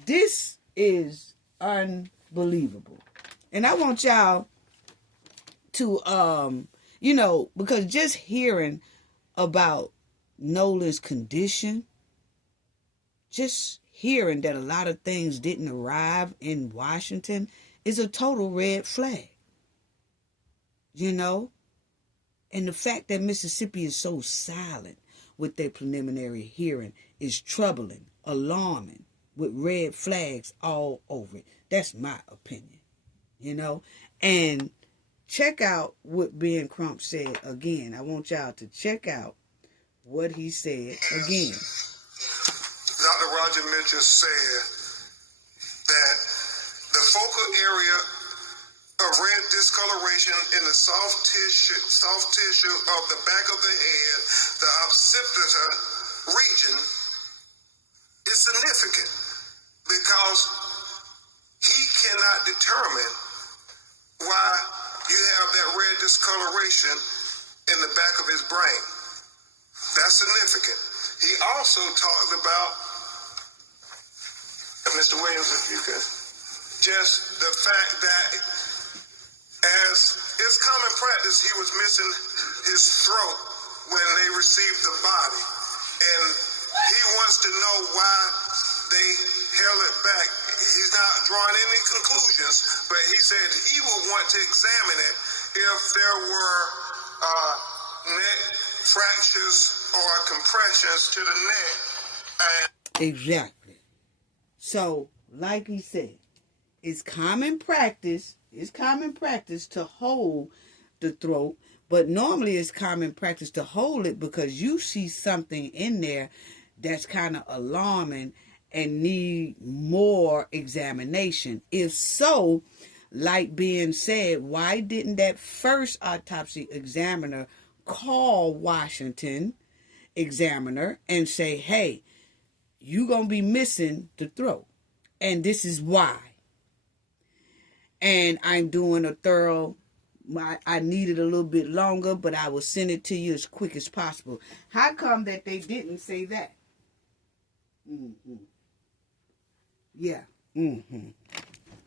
This is unbelievable. And I want y'all to, because just hearing about Nolan's condition, just hearing that a lot of things didn't arrive in Washington is a total red flag. And the fact that Mississippi is so silent with their preliminary hearing is troubling, alarming, with red flags all over it. That's my opinion, And check out what Ben Crump said again. I want y'all to check out what he said again. Dr. Roger Mitchell said that the focal area of red discoloration in the soft tissue of the back of the head, the occipital region, is significant because he cannot determine why you have that red discoloration in the back of his brain. That's significant. He also talked about, Mr. Williams, if you could, just the fact that as is common practice, he was missing his throat when they received the body. And he wants to know why they held it back. He's not drawing any conclusions, but he said he would want to examine it if there were neck fractures or compressions to the neck. Exactly. So, like he said, it's common practice to hold the throat, but normally it's common practice to hold it because you see something in there that's kind of alarming and need more examination. If so, like being said, why didn't that first autopsy examiner call Washington examiner and say, hey, you're going to be missing the throat, and this is why. And I'm doing a thorough, I needed a little bit longer, but I will send it to you as quick as possible. How come that they didn't say that? Yeah.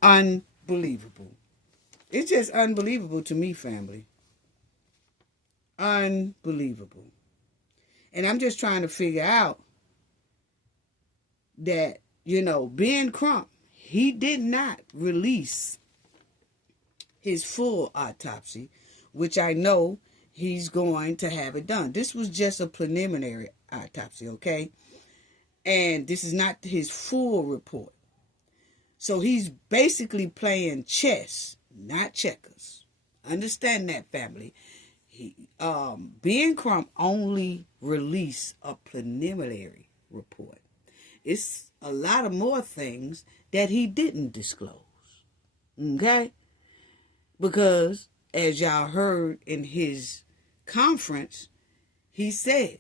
Unbelievable. It's just unbelievable to me, family. Unbelievable. And I'm just trying to figure out that, Ben Crump, he did not release his full autopsy, which I know he's going to have it done. This was just a preliminary autopsy, okay? And this is not his full report. So he's basically playing chess, not checkers. Understand that, family. Ben Crump only released a preliminary report. It's a lot of more things that he didn't disclose. Okay? Because, as y'all heard in his conference, he said,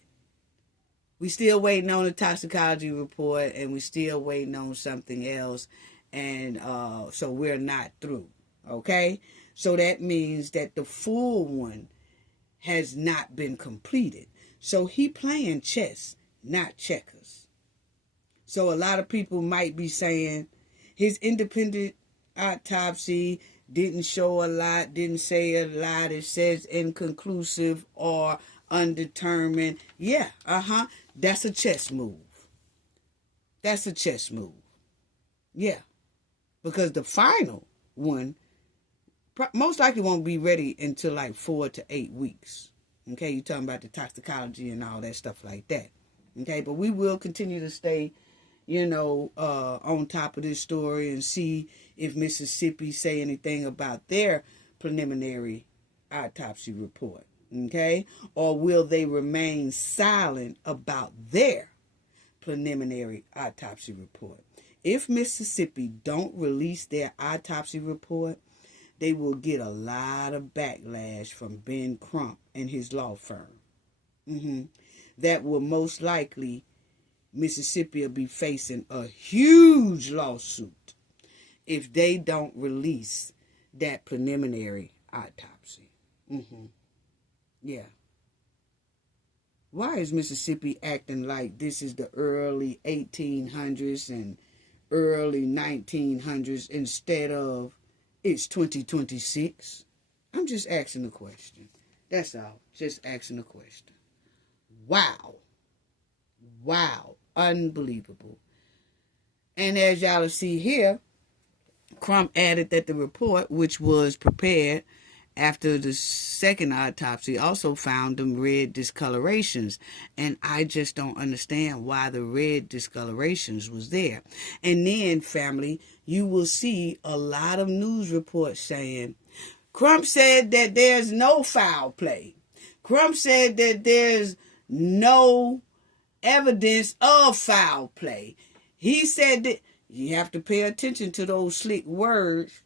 we still waiting on the toxicology report, and we still waiting on something else, and so we're not through. Okay? So that means that the full one has not been completed. So he playing chess, not checkers. So a lot of people might be saying his independent autopsy didn't show a lot, didn't say a lot. It says inconclusive or undetermined. Yeah, that's a chess move. That's a chess move. Yeah, because the final one most likely won't be ready until like 4 to 8 weeks. Okay, you're talking about the toxicology and all that stuff like that. Okay, but we will continue to stay, on top of this story and see if Mississippi say anything about their preliminary autopsy report. Okay, or will they remain silent about their preliminary autopsy report? If Mississippi don't release their autopsy report, they will get a lot of backlash from Ben Crump and his law firm. That will most likely, Mississippi will be facing a huge lawsuit if they don't release that preliminary autopsy. Yeah. Why is Mississippi acting like this is the early 1800s and early 1900s instead of it's 2026? I'm just asking a question. That's all. Just asking a question. Wow. Unbelievable. And as y'all see here, Crump added that the report, which was prepared after the second autopsy, also found them red discolorations. And I just don't understand why the red discolorations was there. And then, family, you will see a lot of news reports saying, Crump said that there's no foul play. Crump said that there's no evidence of foul play. He said that you have to pay attention to those slick words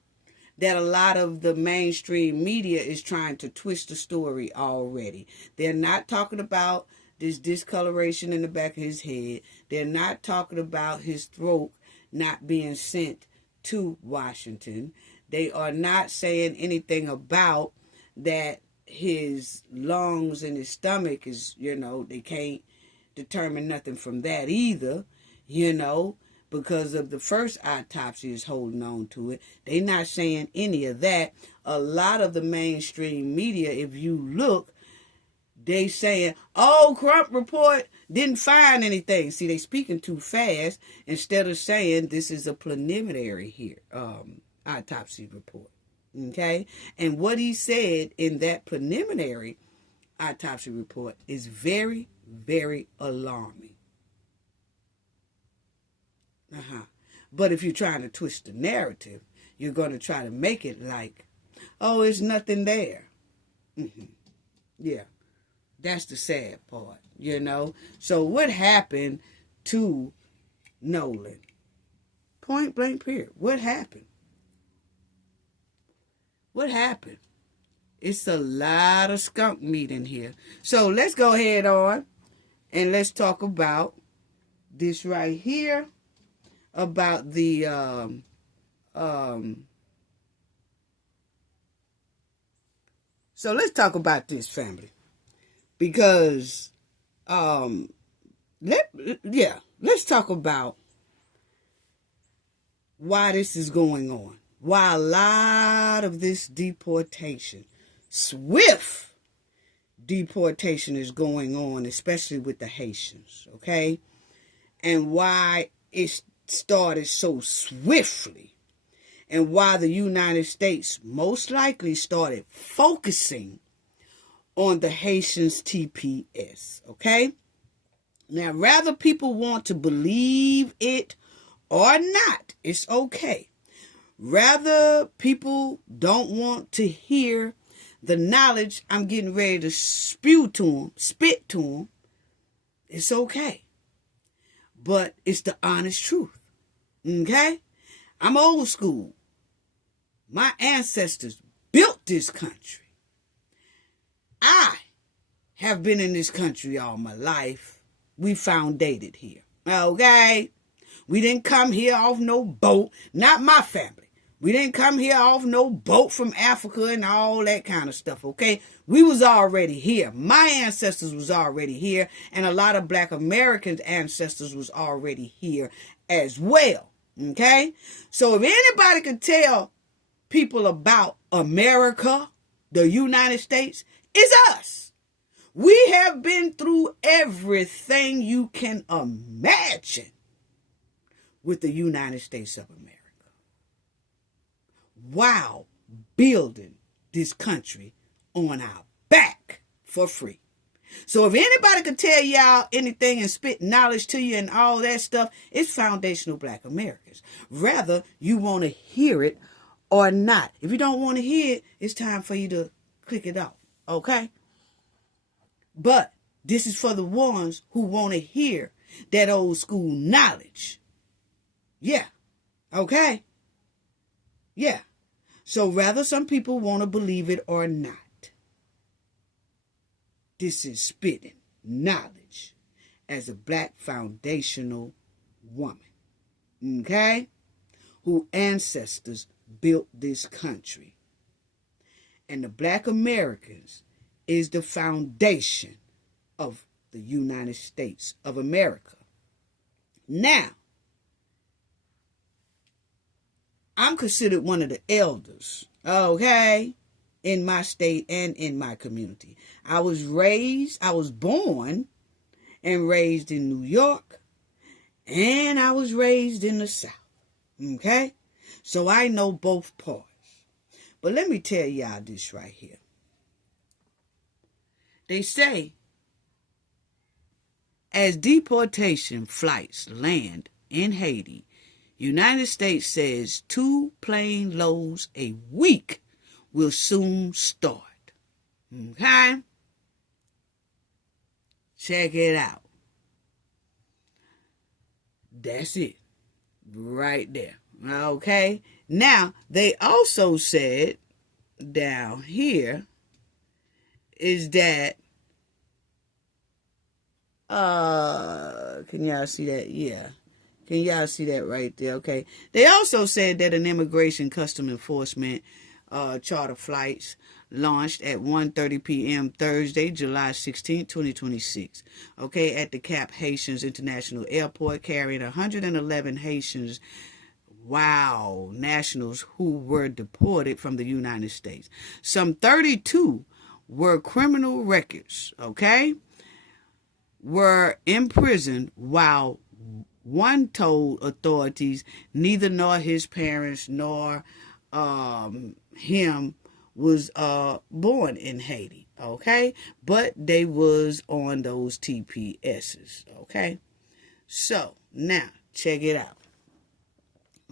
that a lot of the mainstream media is trying to twist the story already. They're not talking about this discoloration in the back of his head. They're not talking about his throat not being sent to Washington. They are not saying anything about that his lungs and his stomach is, they can't determine nothing from that either, because of the first autopsy is holding on to it. They not saying any of that. A lot of the mainstream media, if you look, they saying, Crump report didn't find anything. See, they speaking too fast instead of saying this is a preliminary here, autopsy report. Okay? And what he said in that preliminary autopsy report is very, very alarming. But if you're trying to twist the narrative, you're going to try to make it like, it's nothing there. Yeah, that's the sad part, So what happened to Nolan? Point blank period. What happened? What happened? It's a lot of skunk meat in here. So let's go ahead on and let's talk about this right here. About the so let's talk about this, family, because let's talk about why this is going on, why a lot of this deportation, swift deportation, is going on, especially with the Haitians, okay, and why it's started so swiftly, and why the United States most likely started focusing on the Haitians TPS, okay? Now, rather people want to believe it or not, it's okay. Rather people don't want to hear the knowledge I'm getting ready to spit to them, it's okay. But it's the honest truth, okay? I'm old school. My ancestors built this country. I have been in this country all my life. We foundated here, okay? We didn't come here off no boat, not my family. We didn't come here off no boat from Africa and all that kind of stuff, okay? We was already here. My ancestors was already here, and a lot of Black Americans' ancestors was already here as well, okay? So if anybody could tell people about America, the United States, it's us. We have been through everything you can imagine with the United States of America, while building this country on our back for free. So if anybody could tell y'all anything and spit knowledge to you and all that stuff, it's foundational Black Americans. Rather, you want to hear it or not. If you don't want to hear it, it's time for you to click it off, okay? But this is for the ones who want to hear that old school knowledge. Yeah, okay? Yeah. So rather some people want to believe it or not. This is spitting knowledge as a Black foundational woman, okay? Who ancestors built this country. And the Black Americans is the foundation of the United States of America. Now, I'm considered one of the elders, okay, in my state and in my community. I was born and raised in New York, and I was raised in the South, okay? So I know both parts. But let me tell y'all this right here. They say, as deportation flights land in Haiti, United States says 2 plane loads a week will soon start. Okay? Check it out. That's it. Right there. Okay? Now, they also said down here is that, can y'all see that? Yeah. Can y'all see that right there? Okay. They also said that an immigration custom enforcement charter flights launched at 1:30 p.m. Thursday, July 16, 2026. Okay, at the Cap Haitians International Airport, carrying 111 Haitians, nationals who were deported from the United States. Some 32 were criminal records, okay, were imprisoned, while one told authorities neither nor his parents nor him was born in Haiti, okay? But they was on those TPSs, okay? So, now, check it out.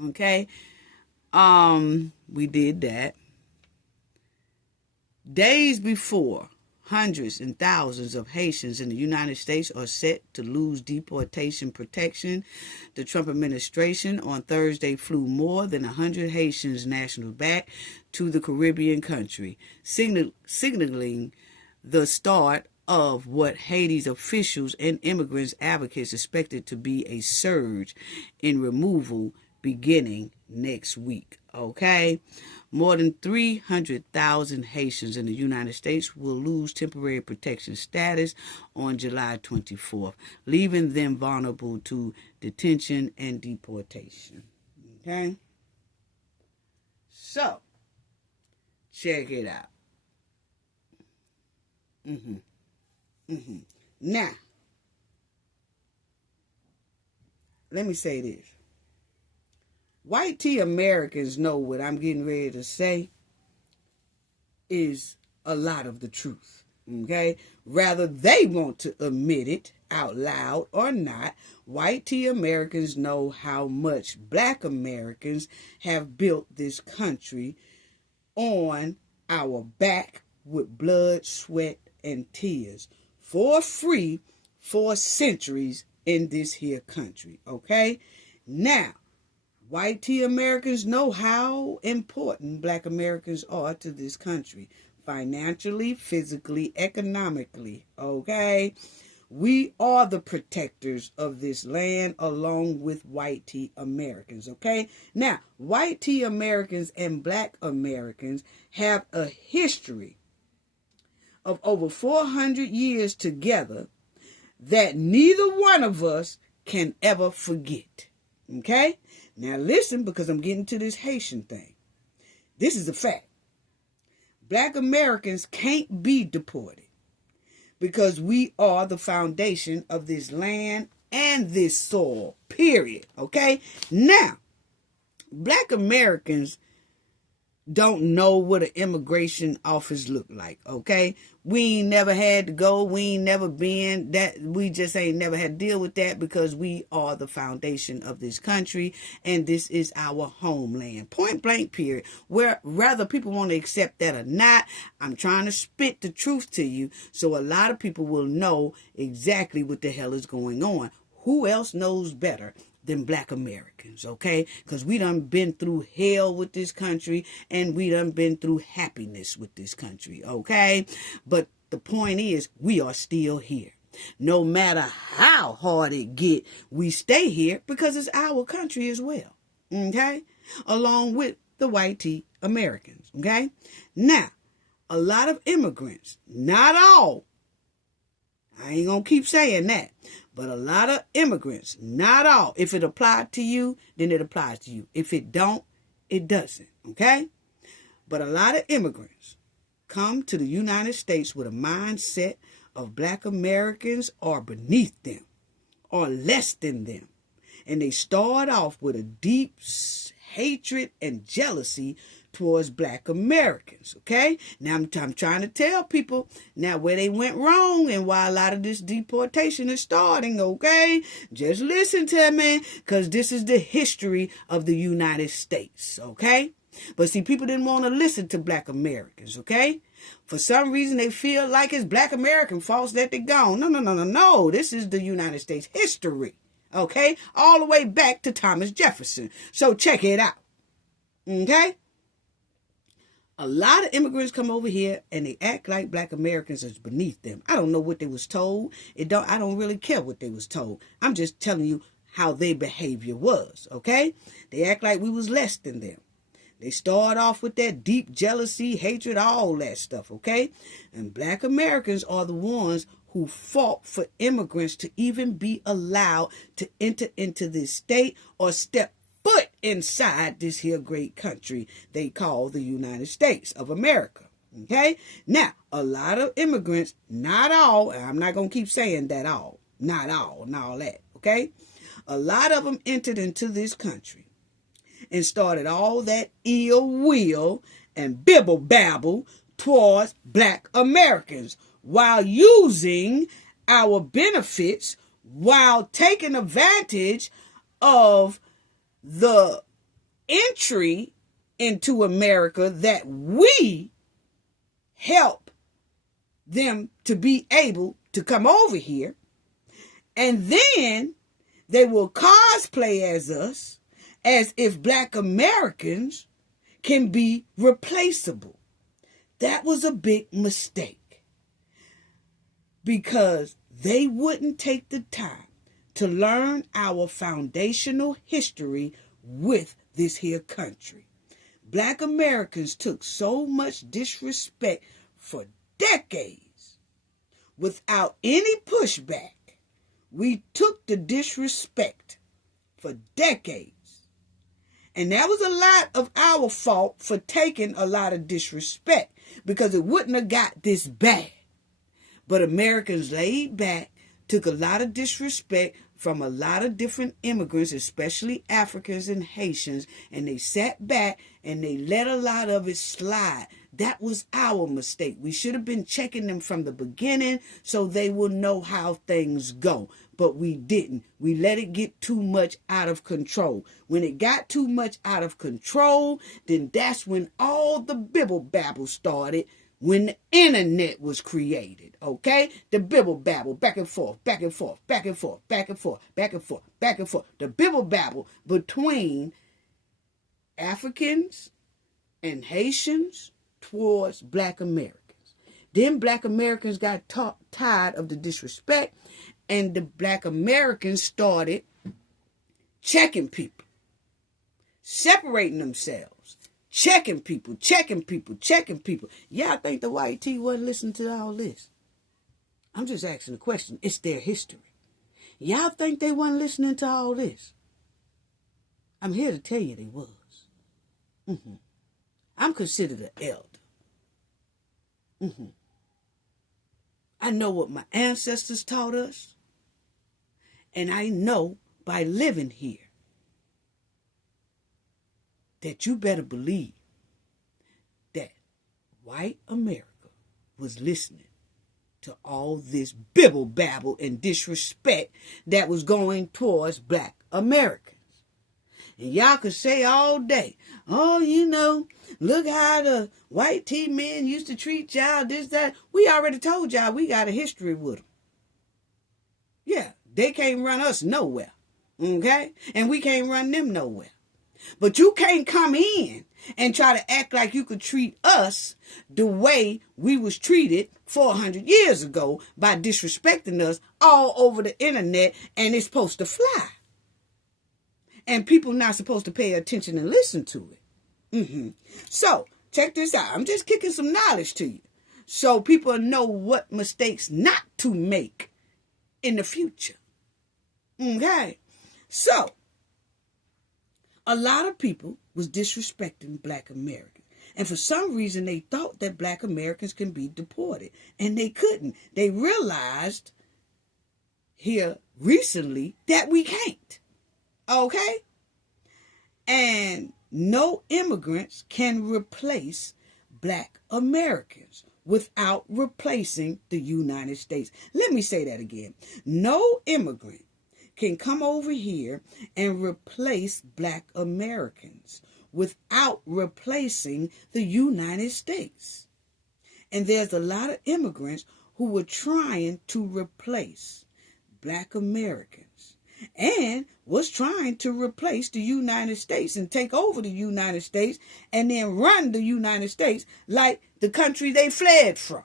Okay? We did that. Days before, hundreds and thousands of Haitians in the United States are set to lose deportation protection. The Trump administration on Thursday flew more than 100 Haitians nationals back to the Caribbean country, signaling the start of what Haiti's officials and immigrants advocates expected to be a surge in removal beginning next week. Okay? More than 300,000 Haitians in the United States will lose temporary protection status on July 24th, leaving them vulnerable to detention and deportation. Okay? So, check it out. Now, let me say this. white tea Americans know what I'm getting ready to say is a lot of the truth. Okay? Rather they want to admit it out loud or not, white tea Americans know how much black Americans have built this country on our back with blood, sweat, and tears for free for centuries in this here country. Okay? Now, white tea Americans know how important black Americans are to this country. Financially, physically, economically. Okay? We are the protectors of this land along with white tea Americans. Okay? Now, white tea Americans and black Americans have a history of over 400 years together that neither one of us can ever forget. Okay? Now listen, because I'm getting to this Haitian thing. This is a fact. Black Americans can't be deported because we are the foundation of this land and this soil, period. Okay? Now, black Americans don't know what an immigration office look like, okay? We ain't never had to go. We ain't never been. We just ain't never had to deal with that because we are the foundation of this country and this is our homeland. Point blank, period. Whether people want to accept that or not, I'm trying to spit the truth to you so a lot of people will know exactly what the hell is going on. Who else knows better than black Americans, okay? Because we done been through hell with this country and we done been through happiness with this country, okay? But the point is, we are still here. No matter how hard it get, we stay here because it's our country as well, okay? Along with the white tea Americans, okay? Now, a lot of immigrants, not all, I ain't gonna keep saying that, but a lot of immigrants, not all. If it applied to you, then it applies to you. If it don't, it doesn't, okay? But a lot of immigrants come to the United States with a mindset of black Americans are beneath them or less than them. And they start off with a deep hatred and jealousy towards black Americans, okay? Now, I'm trying to tell people now where they went wrong and why a lot of this deportation is starting, okay? Just listen to me, because this is the history of the United States, okay? But see, people didn't want to listen to black Americans, okay? For some reason, they feel like it's black American faults that they're gone. No. This is the United States history, okay? All the way back to Thomas Jefferson. So check it out, okay? A lot of immigrants come over here and they act like black Americans is beneath them. I don't know what they was told. I don't really care what they was told. I'm just telling you how their behavior was, okay? They act like we was less than them. They start off with that deep jealousy, hatred, all that stuff, okay? And black Americans are the ones who fought for immigrants to even be allowed to enter into this state or step foot inside this here great country they call the United States of America. Okay? Now, a lot of immigrants, not all, and I'm not going to keep saying that all, not all, and all that, okay? A lot of them entered into this country and started all that ill will and bibble babble towards black Americans while using our benefits, while taking advantage of the entry into America that we help them to be able to come over here. And then they will cosplay as us as if black Americans can be replaceable. That was a big mistake because they wouldn't take the time to learn our foundational history with this here country. Black Americans took so much disrespect for decades without any pushback. We took the disrespect for decades. And that was a lot of our fault for taking a lot of disrespect because it wouldn't have got this bad. But Americans laid back, took a lot of disrespect from a lot of different immigrants, especially Africans and Haitians, and they sat back and they let a lot of it slide. That was our mistake. We should have been checking them from the beginning so they will know how things go. But we didn't. We let it get too much out of control. When it got too much out of control, then that's when all the bibble babble started. When the internet was created, okay? The bibble babble, back and forth, back and forth, back and forth, back and forth, back and forth, back and forth. The bibble babble between Africans and Haitians towards Black Americans. Then Black Americans got tired of the disrespect, and the Black Americans started checking people, separating themselves. Checking people. Yeah, I think the white tee wasn't listening to all this. I'm just asking a question. It's their history. Y'all think they wasn't listening to all this? I'm here to tell you they was. I'm considered an elder. I know what my ancestors taught us. And I know by living here that you better believe that white America was listening to all this bibble babble and disrespect that was going towards Black Americans. And y'all could say all day, oh, look how the white tea men used to treat y'all, this, that. We already told y'all we got a history with them. Yeah, they can't run us nowhere, okay? And we can't run them nowhere. But you can't come in and try to act like you could treat us the way we was treated 400 years ago by disrespecting us all over the internet, and it's supposed to fly. And people not supposed to pay attention and listen to it. So, check this out. I'm just kicking some knowledge to you so people know what mistakes not to make in the future. Okay? So, a lot of people was disrespecting Black Americans. And for some reason, they thought that Black Americans can be deported. And they couldn't. They realized here recently that we can't. Okay? And no immigrants can replace Black Americans without replacing the United States. Let me say that again. No immigrant can come over here and replace Black Americans without replacing the United States. And there's a lot of immigrants who were trying to replace Black Americans and was trying to replace the United States and take over the United States and then run the United States like the country they fled from.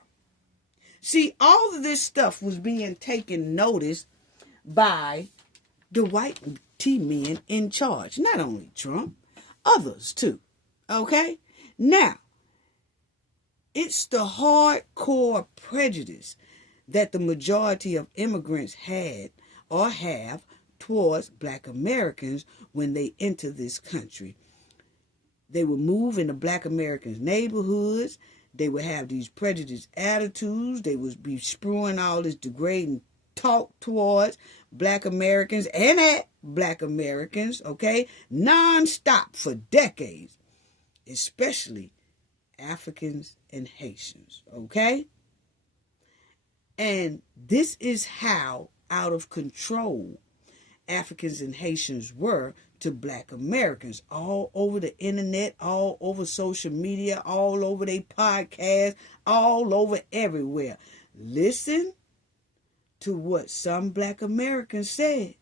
See, all of this stuff was being taken notice by the white tea men in charge. Not only Trump, others too. Okay? Now, it's the hardcore prejudice that the majority of immigrants had or have towards Black Americans when they enter this country. They would move into Black Americans' neighborhoods. They would have these prejudiced attitudes. They would be spewing all this degrading talk towards Black Americans and at Black Americans, okay, non-stop for decades, especially Africans and Haitians, okay? And this is how out of control Africans and Haitians were to Black Americans, all over the internet, all over social media, all over their podcasts, all over everywhere. Listen to what some Black Americans said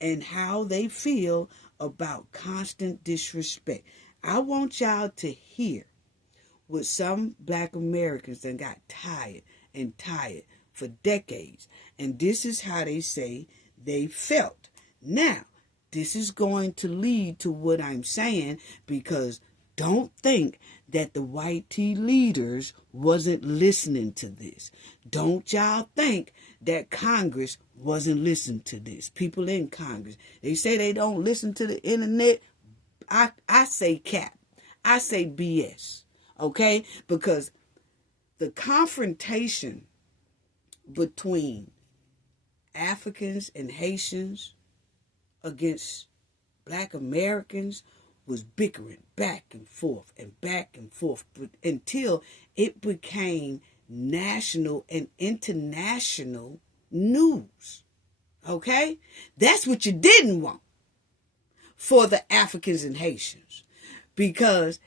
and how they feel about constant disrespect. I want y'all to hear what some Black Americans that got tired for decades. And this is how they say they felt. Now, this is going to lead to what I'm saying, because don't think that the white tea leaders wasn't listening to this. Don't y'all think that Congress wasn't listening to this. People in Congress, they say they don't listen to the internet. I say cap. I say BS. Okay? Because the confrontation between Africans and Haitians against Black Americans was bickering back and forth until it became national and international news. Okay? That's what you didn't want for the Africans and Haitians, because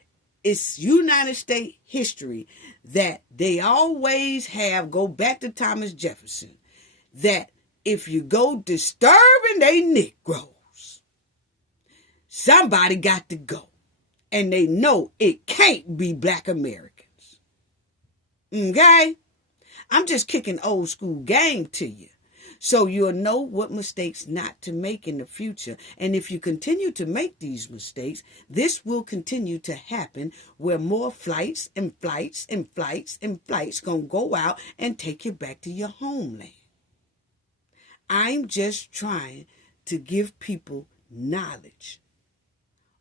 it's United States history that they always have, go back to Thomas Jefferson, that if you go disturbing they Negroes, somebody got to go. And they know it can't be Black Americans. Okay? I'm just kicking old school game to you, so you'll know what mistakes not to make in the future. And if you continue to make these mistakes, this will continue to happen, where more flights and flights and flights and flights gonna go out and take you back to your homeland. I'm just trying to give people knowledge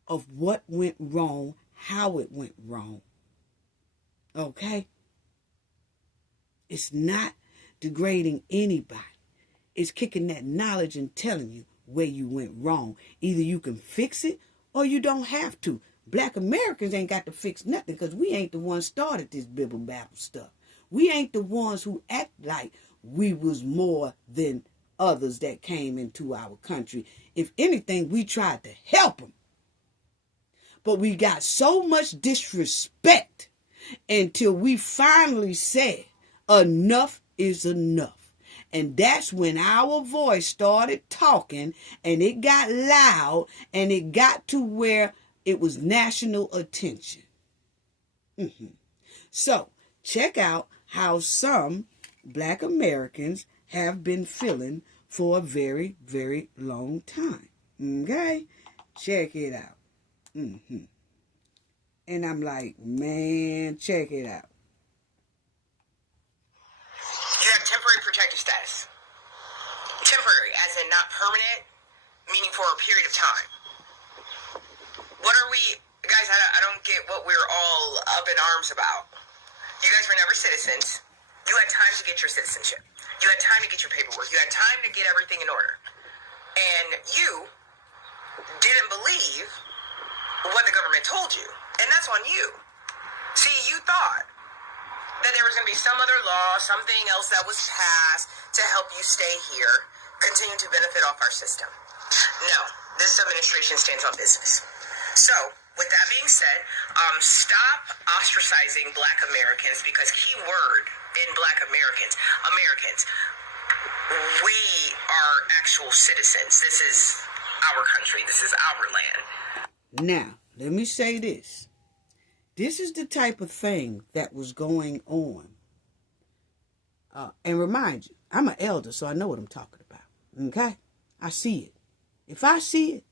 of what went wrong, how it went wrong. Okay? It's not degrading anybody. It's kicking that knowledge and telling you where you went wrong. Either you can fix it or you don't have to. Black Americans ain't got to fix nothing, because we ain't the ones started this bibble babble stuff. We ain't the ones who act like we was more than others that came into our country. If anything, we tried to help them. But we got so much disrespect until we finally said enough is enough. And that's when our voice started talking, and it got loud, and it got to where it was national attention. So check out how some Black Americans have been feeling for a very, very long time. Okay? Check it out. And I'm like, man, check it out. You have temporary protected status. Temporary, as in not permanent, meaning for a period of time. What are we, guys, I don't get what we're all up in arms about. You guys were never citizens. You had time to get your citizenship. You had time to get your paperwork. You had time to get everything in order. And you didn't believe what the government told you. And that's on you. See, you thought that there was going to be some other law, something else that was passed to help you stay here, continue to benefit off our system. No, this administration stands on business. So, with that being said, stop ostracizing Black Americans, because key word in Black Americans, we are actual citizens. This is our country. This is our land. Now, let me say this. This is the type of thing that was going on. And remind you, I'm an elder, so I know what I'm talking about. Okay? I see it. If I see it,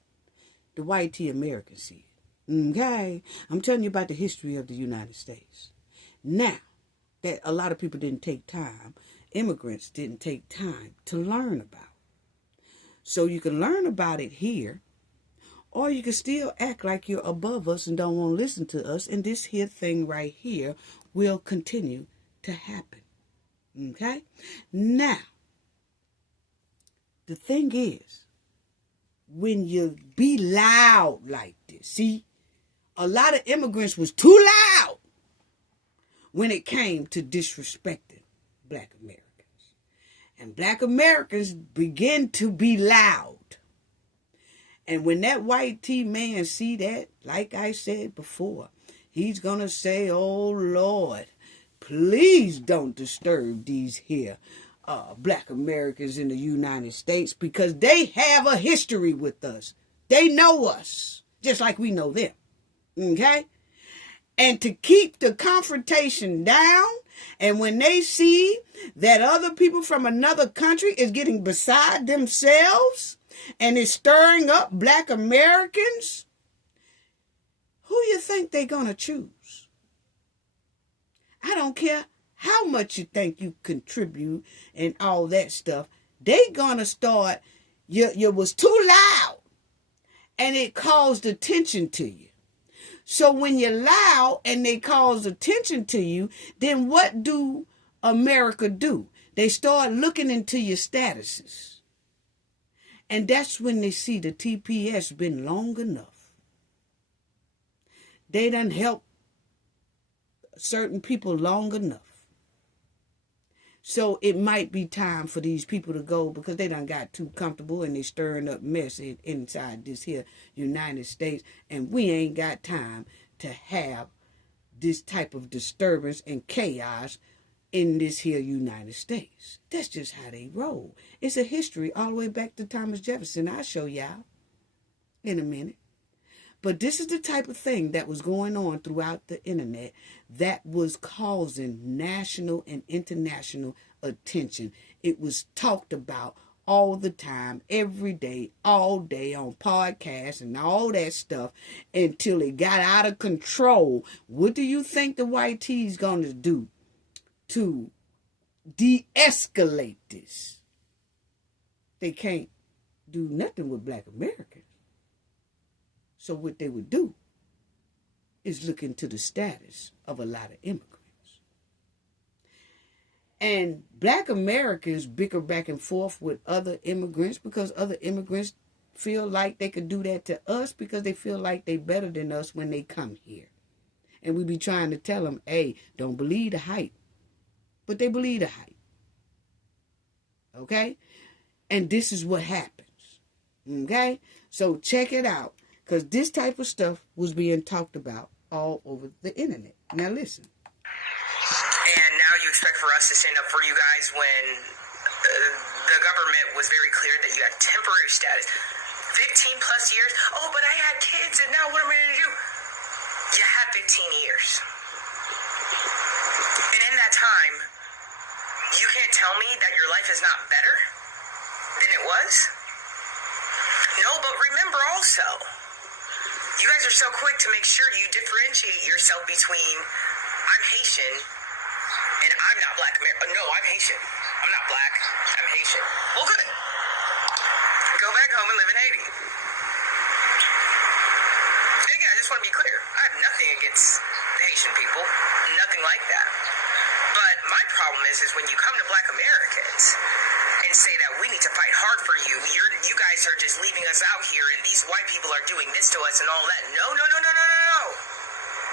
the white tea Americans see it. Okay? I'm telling you about the history of the United States. Now, that a lot of people didn't take time, immigrants didn't take time to learn about. So you can learn about it here, or you can still act like you're above us and don't want to listen to us, and this here thing right here will continue to happen. Okay? Now, the thing is, when you be loud like this, see, a lot of immigrants was too loud when it came to disrespecting Black Americans. And Black Americans begin to be loud. And when that white tea man see that, like I said before, he's going to say, oh, Lord, please don't disturb these here Black Americans in the United States, because they have a history with us. They know us, just like we know them. Okay? And to keep the confrontation down, and when they see that other people from another country is getting beside themselves and is stirring up Black Americans, who you think they're going to choose? I don't care how much you think you contribute and all that stuff. They going to start, you was too loud, and it caused attention to you. So when you're loud and they cause attention to you, then what do America do? They start looking into your statuses. And that's when they see the TPS been long enough. They done help certain people long enough. So it might be time for these people to go because they done got too comfortable and they stirring up mess inside this here United States. And we ain't got time to have this type of disturbance and chaos in this here United States. That's just how they roll. It's a history all the way back to Thomas Jefferson. I'll show y'all in a minute. But this is the type of thing that was going on throughout the internet that was causing national and international attention. It was talked about all the time, every day, all day on podcasts and all that stuff until it got out of control. What do you think the white tee's going to do to de-escalate this? They can't do nothing with black Americans. So what they would do is look into the status of a lot of immigrants. And black Americans bicker back and forth with other immigrants because other immigrants feel like they could do that to us because they feel like they better than us when they come here. And we be trying to tell them, hey, don't believe the hype. But they believe the hype. Okay? And this is what happens. Okay? So check it out. Because this type of stuff was being talked about all over the internet. Now listen. And now you expect for us to stand up for you guys when the government was very clear that you had temporary status. 15 plus years? Oh, but I had kids and now what am I going to do? You had 15 years. And in that time, you can't tell me that your life is not better than it was? No, but remember also, you guys are so quick to make sure you differentiate yourself between I'm Haitian and I'm not black American. No, I'm Haitian. I'm not black. I'm Haitian. Well, good. Go back home and live in Haiti. And again, I just want to be clear. I have nothing against Haitian people. Nothing like that. But my problem is when you come to black Americans and say that we need to fight hard for you, you guys are just leaving us out here and these white people are doing this to us and all that. No.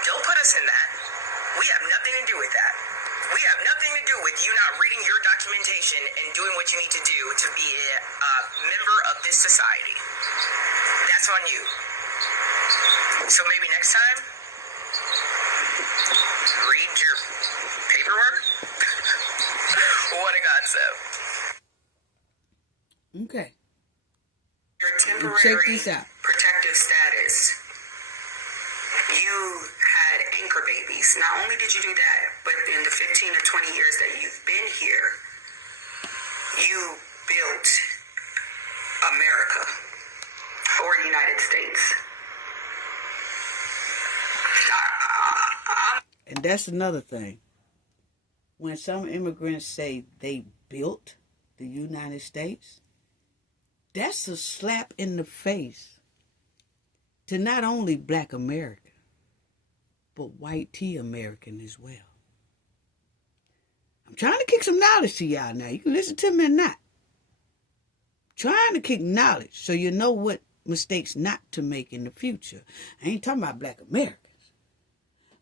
Don't put us in that. We have nothing to do with that. We have nothing to do with you not reading your documentation and doing what you need to do to be a member of this society. That's on you. So maybe next time, read your paperwork. What a concept. Okay. Your Check temporary this out. protective status. You had anchor babies. Not only did you do that, but in the 15 or 20 years that you've been here, you built America or the United States. And that's another thing. When some immigrants say they built the United States, that's a slap in the face to not only black America, but white tea American as well. I'm trying to kick some knowledge to y'all now. You can listen to me or not. Trying to kick knowledge so you know what mistakes not to make in the future. I ain't talking about black Americans.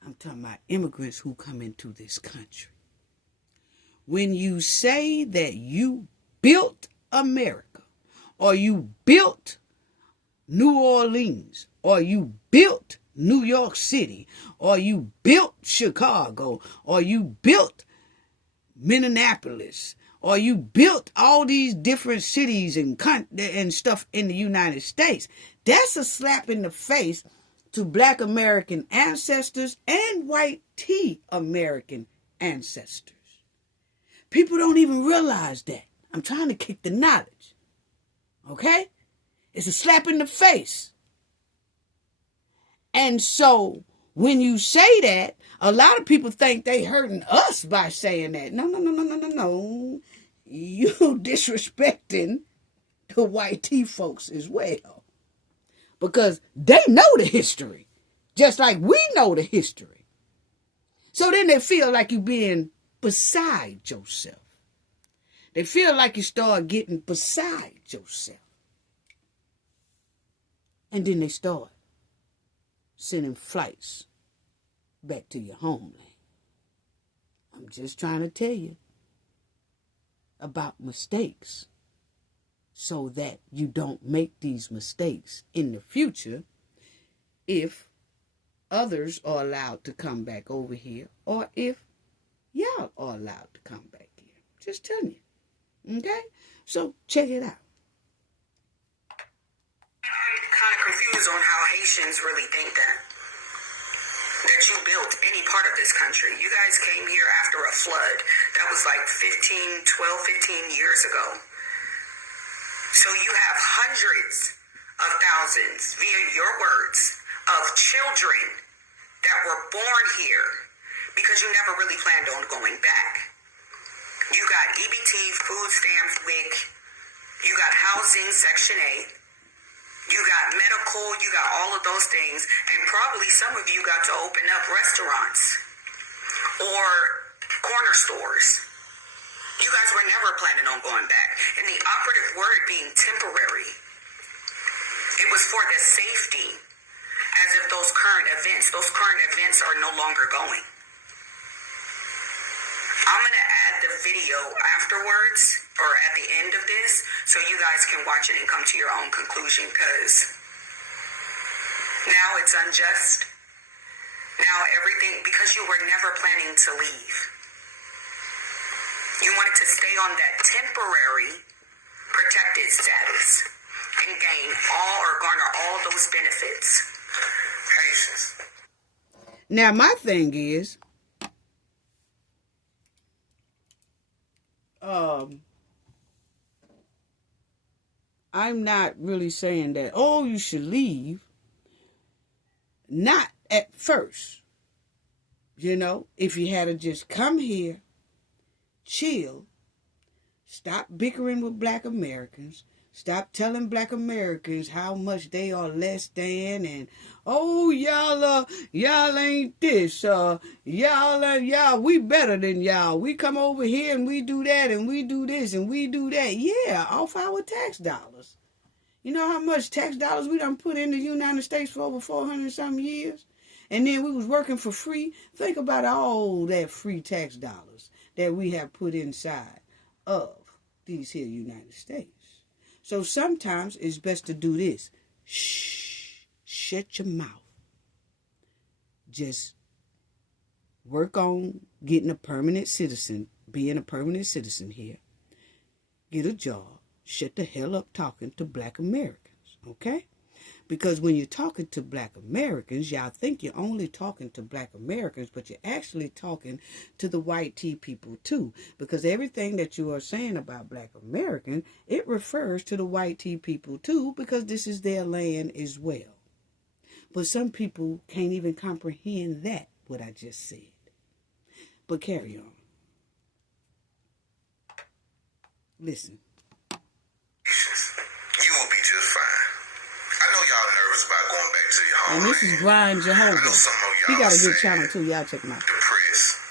I'm talking about immigrants who come into this country. When you say that you built America, or you built New Orleans, or you built New York City, or you built Chicago, or you built Minneapolis, or you built all these different cities and stuff in the United States, that's a slap in the face to black American ancestors and white tea American ancestors. People don't even realize that. I'm trying to kick the knowledge. Okay? It's a slap in the face. And so when you say that, a lot of people think they hurting us by saying that. No. You disrespecting the white tea folks as well. Because they know the history. Just like we know the history. So then they feel like you're being beside yourself. They feel like you start getting beside yourself. And then they start sending flights back to your homeland. I'm just trying to tell you about mistakes so that you don't make these mistakes in the future if others are allowed to come back over here or if y'all are allowed to come back here. Just telling you. Okay? So check it out. I'm kind of confused on how Haitians really think that you built any part of this country. You guys came here after a flood. That was like 15 years ago. So you have hundreds of thousands, via your words, of children that were born here because you never really planned on going back. You got EBT, food stamps, WIC. You got housing, Section 8. You got medical, you got all of those things, and probably some of you got to open up restaurants or corner stores. You guys were never planning on going back. And the operative word being temporary, it was for the safety, as if those current events are no longer going. I'm going to add the video afterwards or at the end of this so you guys can watch it and come to your own conclusion, because now it's unjust. Now everything, because you were never planning to leave. You wanted to stay on that temporary protected status and gain all or garner all those benefits. Haitians. Now my thing is, I'm not really saying that, oh, you should leave. Not at first. You know, if you had to just come here, chill, stop bickering with Black Americans, stop telling Black Americans how much they are less than, and oh, y'all ain't this, y'all, we better than y'all. We come over here and we do that and we do this and we do that. Yeah, off our tax dollars. You know how much tax dollars we done put in the United States for over 400 some years? And then we was working for free. Think about all that free tax dollars that we have put inside of these here United States. So sometimes it's best to do this. Shh. Shut your mouth. Just work on getting a permanent citizen, being a permanent citizen here. Get a job. Shut the hell up talking to Black Americans, okay? Because when you're talking to Black Americans, y'all think you're only talking to Black Americans, but you're actually talking to the white tea people too. Because everything that you are saying about Black Americans, it refers to the white tea people too, because this is their land as well. But some people can't even comprehend that, what I just said. But carry on. Listen. You will be just fine. I know y'all nervous about going back to your home. And this is Brian Jehovah. I know some of y'all He got a good sad, channel too. Y'all check him out. depressed,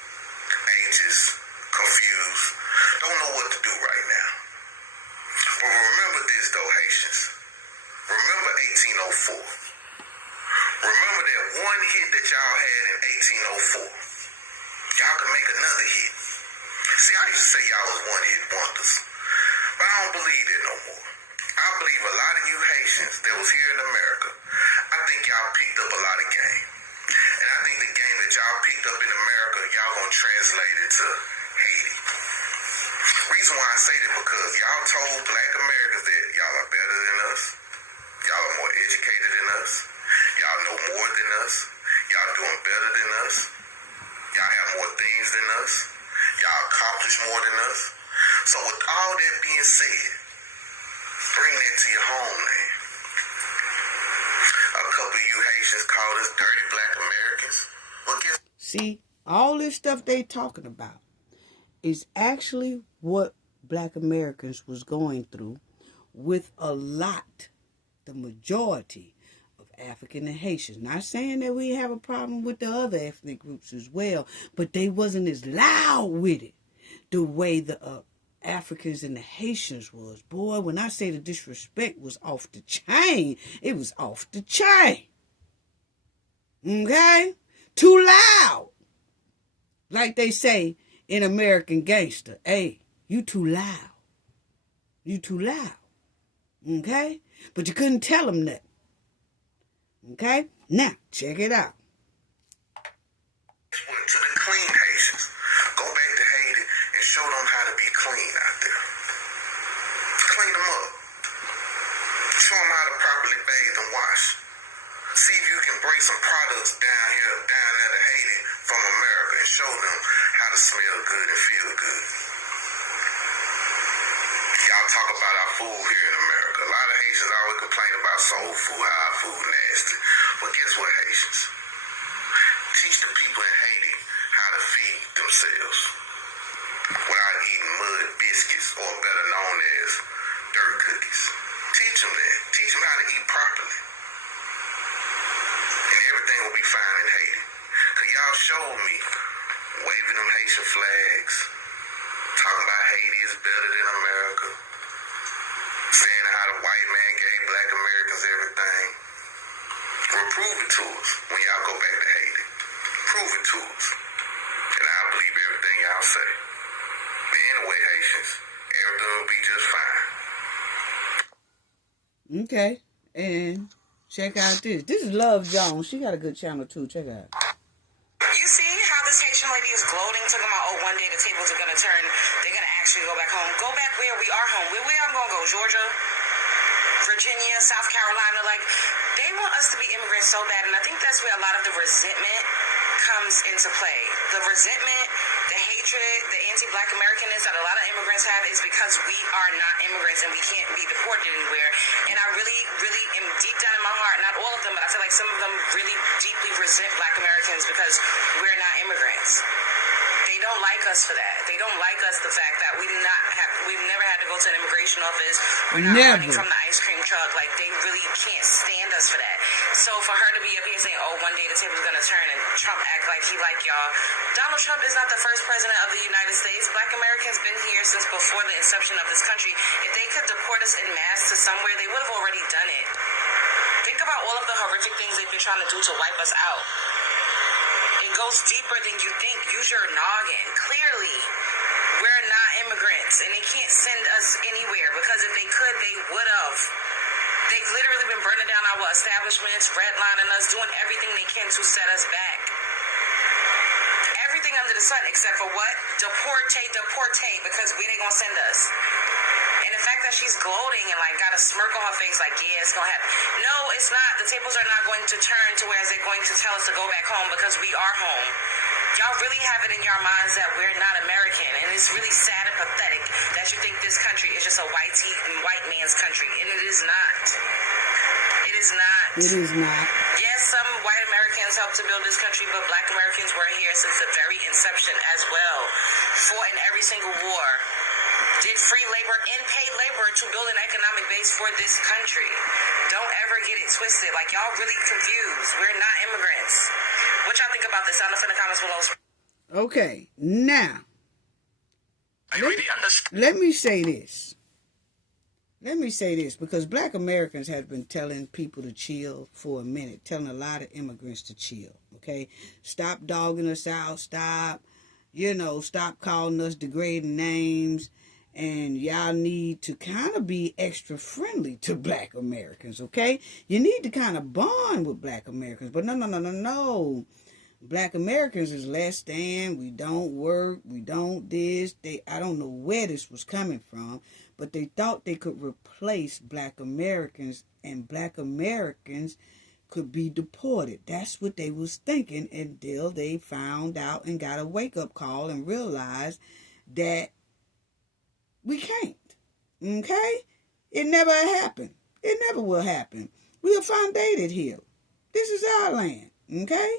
anxious, confused, don't know what to do right now. But remember this though, Haitians. Remember 1804. Remember that one hit that y'all had in 1804. Y'all can make another hit. See, I used to say y'all was one-hit wonders. But I don't believe that no more. I believe a lot of you Haitians that was here in America, I think y'all picked up a lot of game. And I think the game that y'all picked up in America, y'all gonna translate it to Haiti. Reason why I say that, because y'all told Black Americans that y'all are better than us. Y'all are more educated than us. Y'all know more than us. Y'all doing better than us. Y'all have more things than us. Y'all accomplish more than us. So with all that being said, bring that to your homeland. A couple of you Haitians called us dirty Black Americans. Well, guess. See, all this stuff they talking about is actually what Black Americans was going through with a lot, the majority of African and Haitians. Not saying that we have a problem with the other ethnic groups as well, but they wasn't as loud with it the way the Africans and the Haitians was. Boy, when I say the disrespect was off the chain, it was off the chain. Okay? Too loud. Like they say in American Gangster. Hey, you too loud. You too loud. Okay? But you couldn't tell them nothing. Okay? Now, check it out. To the clean Haitians. Go back to Haiti and show them how to be clean out there. Clean them up. Show them how to properly bathe and wash. See if you can bring some products down there to Haiti from America and show them how to smell good and feel good. Y'all talk about our food here in America. A lot of Haitians always complain about soul food, how our food nasty. But guess what, Haitians? Teach the people in Haiti how to feed themselves without eating mud biscuits, or better known as dirt cookies. Teach them that. Teach them how to eat properly. And everything will be fine in Haiti. Because y'all showed me waving them Haitian flags, talking about Haiti is better than America, saying how the white man gave black Americans everything. Well, prove it to us when y'all go back to Haiti. Prove it to us. And I'll believe everything y'all say. But anyway, Haitians, everything will be just fine. Okay. And check out this. This is Love Jones. She got a good channel too. Check it out. You see how this Haitian lady is gloating, talking about, oh, one day the tables are going to turn. They're going to actually go back home. Go back where we are home. Where I'm going to go? Georgia? Virginia? South Carolina? Like, they want us to be immigrants so bad. And I think that's where a lot of the resentment comes into play. The resentment, the hatred, the anti-black Americanism that a lot of immigrants have is because we are not immigrants and we can't be deported anywhere. And I really, really am deep down in my heart, not all of them, but I feel like some of them really deeply resent black Americans because we're not immigrants. They don't like us for that. They don't like us the fact that we've never had to go to an immigration office. We're not running from the ice cream truck. Like, they really can't stand us for that. So for her to be up here saying, oh, one day the table's going to turn and Trump act like he like y'all. Donald Trump is not the first president of the United States. Black Americans been here since before the inception of this country. If they could deport us en masse to somewhere, they would have already done it. Think about all of the horrific things they've been trying to do to wipe us out. It goes deeper than you think. Use your noggin. Clearly, we're not immigrants, and they can't send us anywhere because if they could, they would have. They've literally been burning down our establishments, redlining us, doing everything they can to set us back. Everything under the sun except for what? Deportate, because where they gonna send us? And the fact that she's gloating and like got a smirk on her face like, yeah, it's gonna happen. No, it's not. The tables are not going to turn to where they're going to tell us to go back home because we are home. Y'all really have it in your minds that we're not American, and it's really sad and pathetic that you think this country is just a white man's country, and it is not. It is not. It is not. Yes, some white Americans helped to build this country, but black Americans were here since the very inception as well. Fought in every single war. Did free labor and paid labor to build an economic base for this country. Don't ever get it twisted. Like, y'all really confused. We're not immigrants. What y'all think about this? Sound off in the comments below. Okay, now, let me say this. Let me say this, because black Americans have been telling people to chill for a minute, telling a lot of immigrants to chill, okay? Stop dogging us out, stop calling us degrading names, and y'all need to kind of be extra friendly to black Americans, okay? You need to kind of bond with black Americans, but no. Black Americans is less than, we don't work, we don't this. I don't know where this was coming from, but they thought they could replace black Americans and black Americans could be deported. That's what they was thinking until they found out and got a wake-up call and realized that we can't. Okay? It never happened. It never will happen. We are founded here. This is our land. Okay?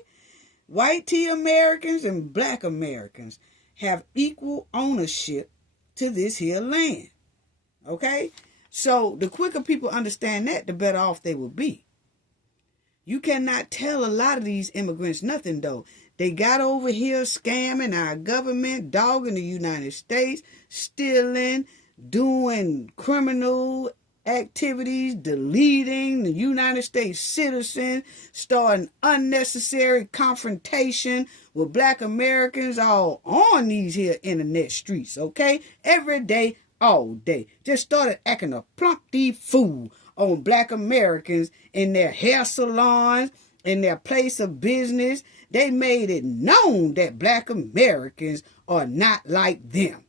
White tea Americans and black Americans have equal ownership to this here land. Okay? So the quicker people understand that, the better off they will be. You cannot tell a lot of these immigrants nothing, though. They got over here scamming our government, dogging the United States, stealing, doing criminal activities, deleting the United States citizens, starting unnecessary confrontation with black Americans all on these here internet streets, okay? Every day, all day. Just started acting a plumpy fool on black Americans in their hair salons, in their place of business. They made it known that black Americans are not like them.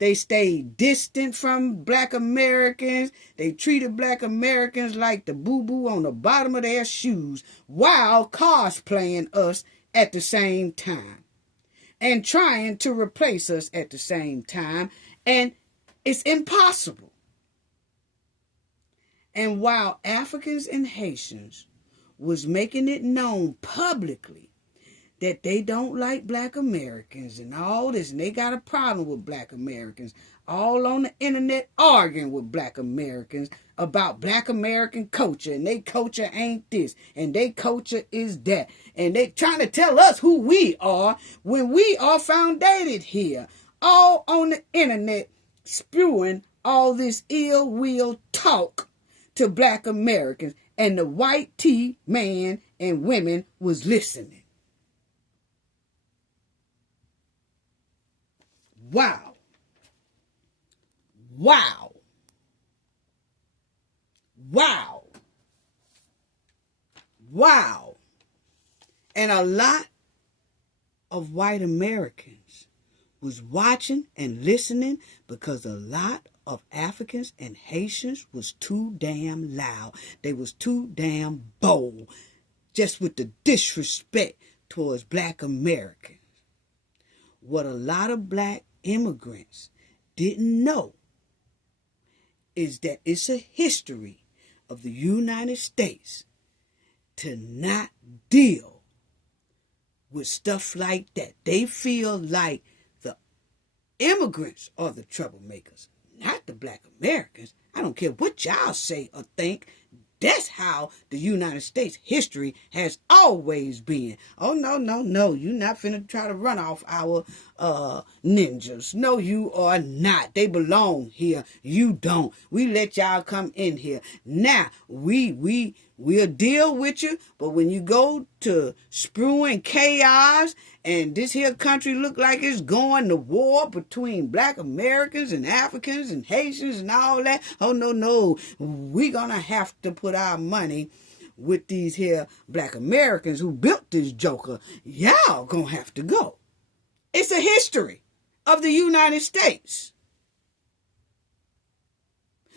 They stayed distant from black Americans. They treated black Americans like the boo-boo on the bottom of their shoes while cosplaying us at the same time and trying to replace us at the same time. And it's impossible. And while Africans and Haitians was making it known publicly that they don't like black Americans and all this, and they got a problem with black Americans, all on the internet arguing with black Americans about black American culture, and they culture ain't this, and they culture is that, and they trying to tell us who we are when we are founded here, all on the internet spewing all this ill will talk to black Americans, and the white tea man and women was listening. Wow. Wow. Wow. Wow. And a lot of white Americans was watching and listening because a lot of Africans and Haitians was too damn loud. They was too damn bold, just with the disrespect towards black Americans. What a lot of black immigrants didn't know is that it's a history of the United States to not deal with stuff like that. They feel like the immigrants are the troublemakers, not the black Americans. I don't care what y'all say or think. That's how the United States history has always been. Oh, no, no, no. You're not finna try to run off our ninjas. No, you are not. They belong here. You don't. We let y'all come in here. Now, we'll deal with you, but when you go to spewing chaos and this here country look like it's going to war between black Americans and Africans and Haitians and all that, oh, no, no. We're going to have to put our money with these here black Americans who built this joker. Y'all going to have to go. It's a history of the United States.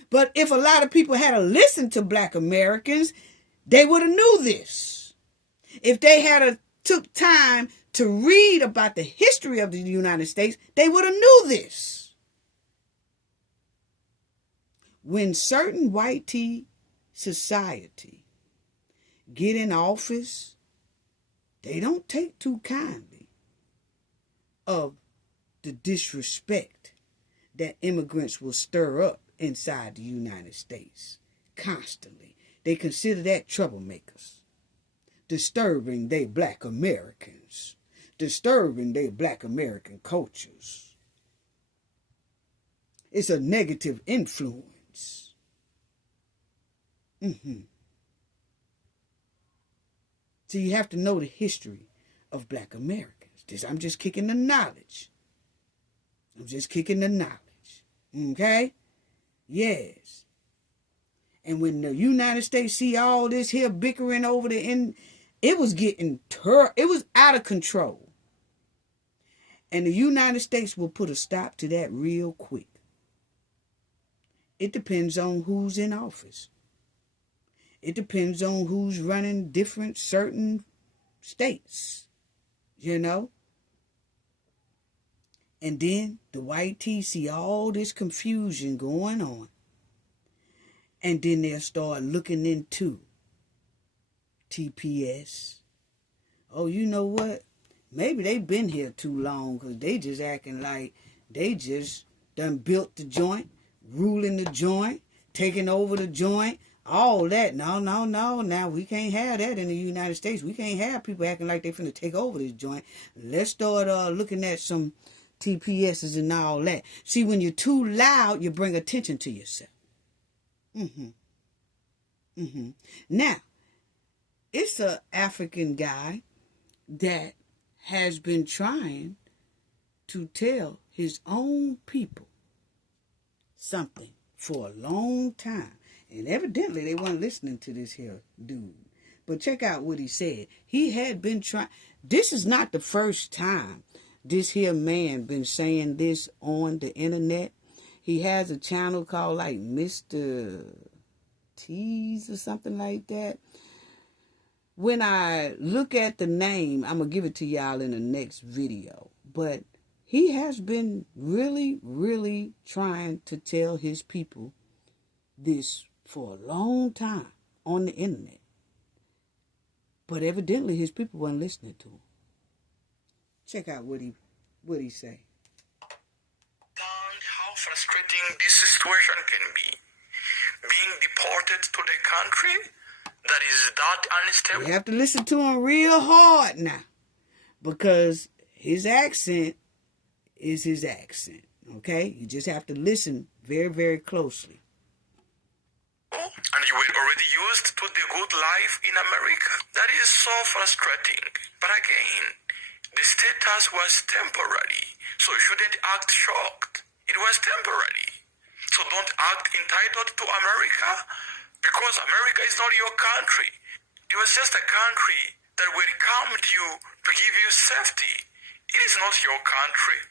But if a lot of people had listened to black Americans, they would have knew this. If they had took time to read about the history of the United States, they would have knew this. When certain white tea society get in office, they don't take too kindly of the disrespect that immigrants will stir up inside the United States constantly. They consider that troublemakers, disturbing their black Americans, disturbing their black American cultures. It's a negative influence. So you have to know the history of black Americans. I'm just kicking the knowledge. I'm just kicking the knowledge. Okay? Yes. And when the United States see all this here bickering over the end, it was getting it was out of control. And the United States will put a stop to that real quick. It depends on who's in office. It depends on who's running different certain states, you know. And then the white tea see all this confusion going on. And then they'll start looking into TPS. Oh, you know what? Maybe they've been here too long because they just acting like they just done built the joint, ruling the joint, taking over the joint. all that. No. Now we can't have that in the United States. We can't have people acting like they finna take over this joint. Let's start looking at some TPSs and all that. See, when you're too loud, you bring attention to yourself. Now, it's a African guy that has been trying to tell his own people something for a long time. And evidently they weren't listening to this here dude. But check out what he said. He had been trying. This is not the first time this here man been saying this on the internet. He has a channel called like Mr. Tease or something like that. When I look at the name, I'm going to give it to y'all in the next video. But he has been really, really trying to tell his people this for a long time on the internet. But evidently his people weren't listening to him. Check out what he say. How frustrating this situation can be. Being deported to the country that is that unstable. You have to listen to him real hard now. Because his accent is his accent. Okay? You just have to listen very, very closely. And you were already used to the good life in America. That is so frustrating. But again, the status was temporary, so you shouldn't act shocked. It was temporary. So don't act entitled to America, because America is not your country. It was just a country that welcomed you to give you safety. It is not your country.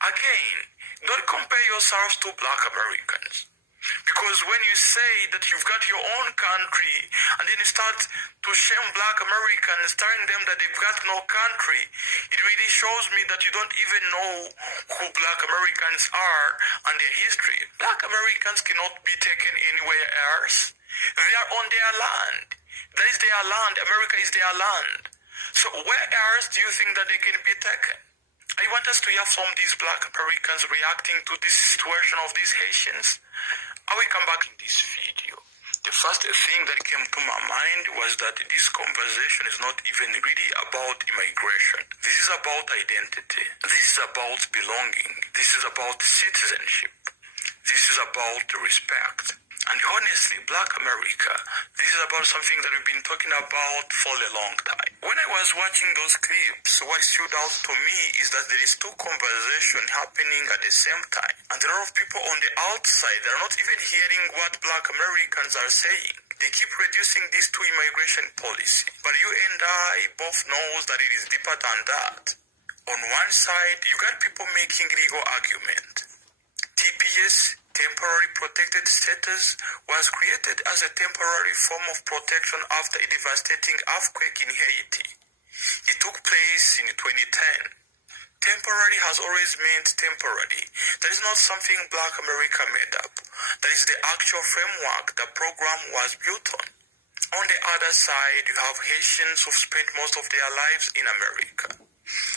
Again, don't compare yourselves to black Americans. Because when you say that you've got your own country and then you start to shame black Americans, telling them that they've got no country, it really shows me that you don't even know who black Americans are and their history. Black Americans cannot be taken anywhere else. They are on their land. That is their land. America is their land. So where else do you think that they can be taken? I want us to hear from these black Americans reacting to this situation of these Haitians. I will come back in this video. The first thing that came to my mind was that this conversation is not even really about immigration. This is about identity. This is about belonging. This is about citizenship. This is about respect. And honestly, Black America, this is about something that we've been talking about for a long time. When I was watching those clips, what stood out to me is that there is two conversations happening at the same time. And a lot of people on the outside, they're not even hearing what Black Americans are saying. They keep reducing this to immigration policy. But you and I both knows that it is deeper than that. On one side, you got people making legal argument. TPS, temporary protected status, was created as a temporary form of protection after a devastating earthquake in Haiti. It took place in 2010. Temporary has always meant temporary. That is not something Black America made up. That is the actual framework the program was built on. On the other side, you have Haitians who've spent most of their lives in America.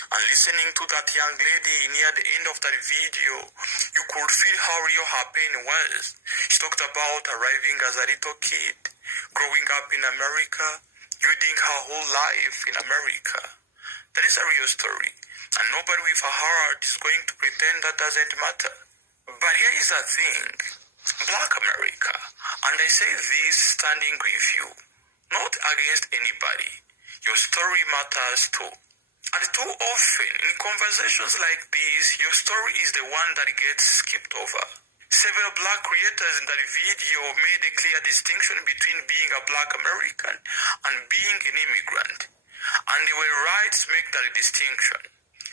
And listening to that young lady near the end of that video, you could feel how real her pain was. She talked about arriving as a little kid, growing up in America, building her whole life in America. That is a real story, and nobody with a heart is going to pretend that doesn't matter. But here is the thing, Black America, and I say this standing with you, not against anybody. Your story matters too. And too often, in conversations like this, your story is the one that gets skipped over. Several Black creators in that video made a clear distinction between being a Black American and being an immigrant. And they were right to make that distinction.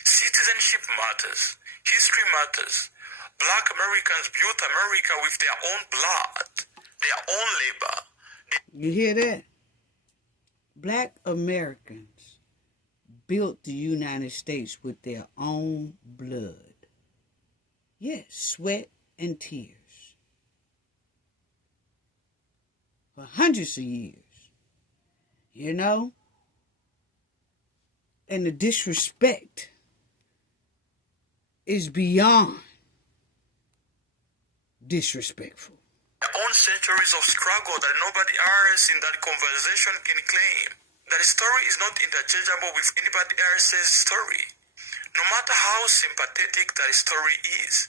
Citizenship matters. History matters. Black Americans built America with their own blood, their own labor. You hear that? Black Americans built the United States with their own blood. Yes, sweat and tears. For hundreds of years. You know? And the disrespect is beyond disrespectful. own centuries of struggle that nobody else in that conversation can claim. That story is not interchangeable with anybody else's story, no matter how sympathetic that story is.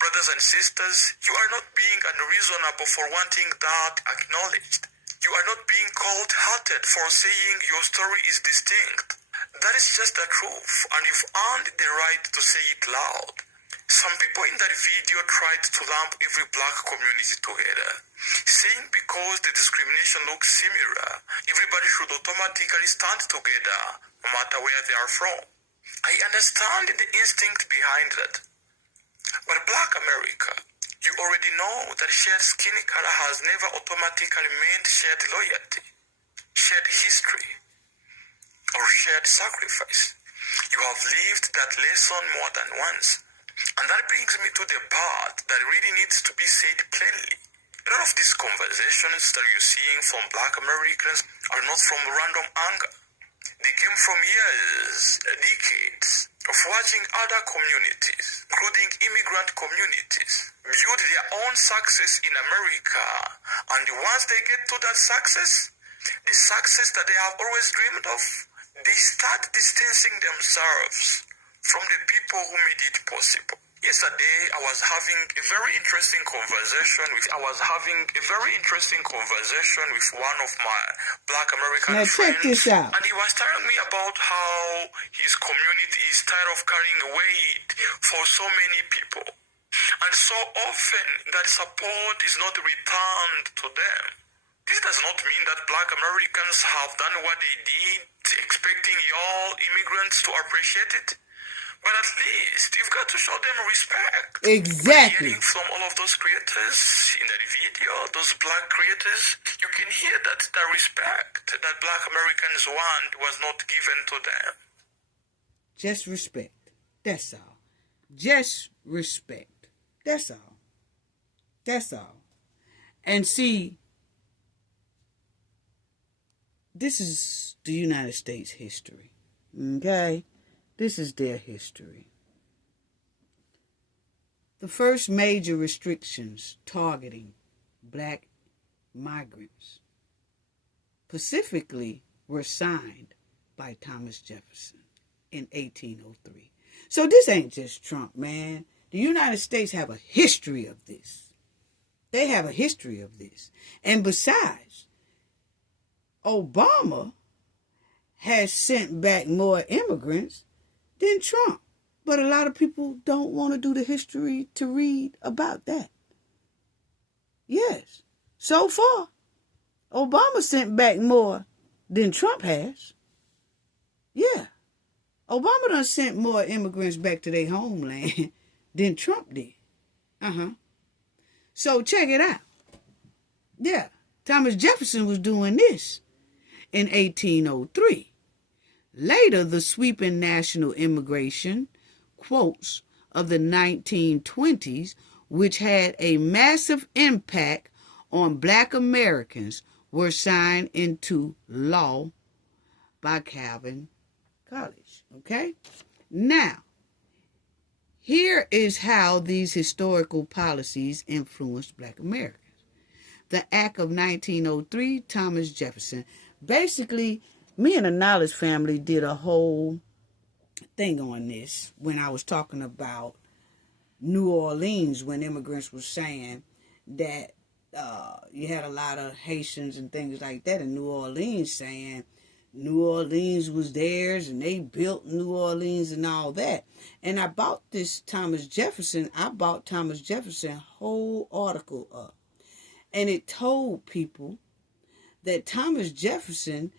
Brothers and sisters, you are not being unreasonable for wanting that acknowledged. You are not being cold-hearted for saying your story is distinct. That is just the truth, and you've earned the right to say it loud. Some people in that video tried to lump every black community together, saying because the discrimination looks similar, everybody should automatically stand together, no matter where they are from. I understand the instinct behind that. But Black America, you already know that shared skin color has never automatically meant shared loyalty, shared history, or shared sacrifice. You have lived that lesson more than once. And that brings me to the part that really needs to be said plainly. A lot of these conversations that you're seeing from Black Americans are not from random anger. They came from years, decades of watching other communities, including immigrant communities, build their own success in America. And once they get to that success, the success that they have always dreamed of, they start distancing themselves from the people who made it possible. Yesterday, I was having a very interesting conversation with one of my Black American Now friends. check this out. And he was telling me about how his community is tired of carrying weight for so many people. And so often that support is not returned to them. This does not mean that Black Americans have done what they did, expecting y'all immigrants to appreciate it. But at least you've got to show them respect. Exactly. Hearing from all of those creators in that video, those black creators, you can hear that the respect that Black Americans want was not given to them. Just respect. That's all. Just respect. That's all. That's all. And see, this is the United States history. Okay? This is their history. The first major restrictions targeting black migrants specifically were signed by Thomas Jefferson in 1803. So this ain't just Trump, man. The United States have a history of this. They have a history of this. And besides, Obama has sent back more immigrants than Trump. But a lot of people don't want to do the history to read about that. Yes. So far, Obama sent back more than Trump has. Yeah. Obama done sent more immigrants back to their homeland than Trump did. So check it out. Yeah. Thomas Jefferson was doing this in 1803. Later, the sweeping national immigration quotes of the 1920s, which had a massive impact on black Americans, were signed into law by Calvin College. Okay? Now, here is how these historical policies influenced black Americans. The Act of 1903, Thomas Jefferson. Basically, me and the Knowledge family did a whole thing on this when I was talking about New Orleans, when immigrants were saying that you had a lot of Haitians and things like that in New Orleans, saying New Orleans was theirs and they built New Orleans and all that. And I bought this Thomas Jefferson whole article up. And it told people that Thomas Jefferson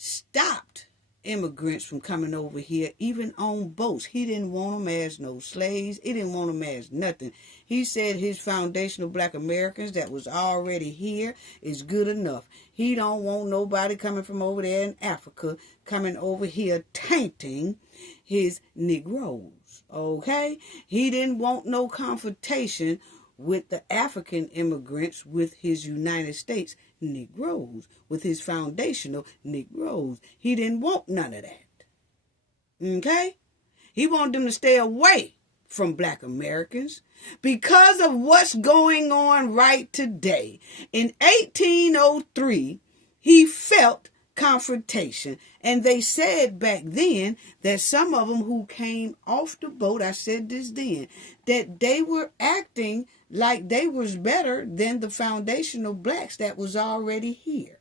stopped immigrants from coming over here, even on boats. He didn't want them as no slaves. He didn't want them as nothing. He said his foundational black Americans that was already here is good enough. He don't want nobody coming from over there in Africa coming over here tainting his Negroes. Okay? He didn't want no confrontation with the African immigrants, with his United States Negroes, with his foundational Negroes. He didn't want none of that. Okay? He wanted them to stay away from Black Americans because of what's going on right today. In 1803, he felt confrontation. And they said back then that some of them who came off the boat, I said this then, that they were acting like they was better than the foundational blacks that was already here.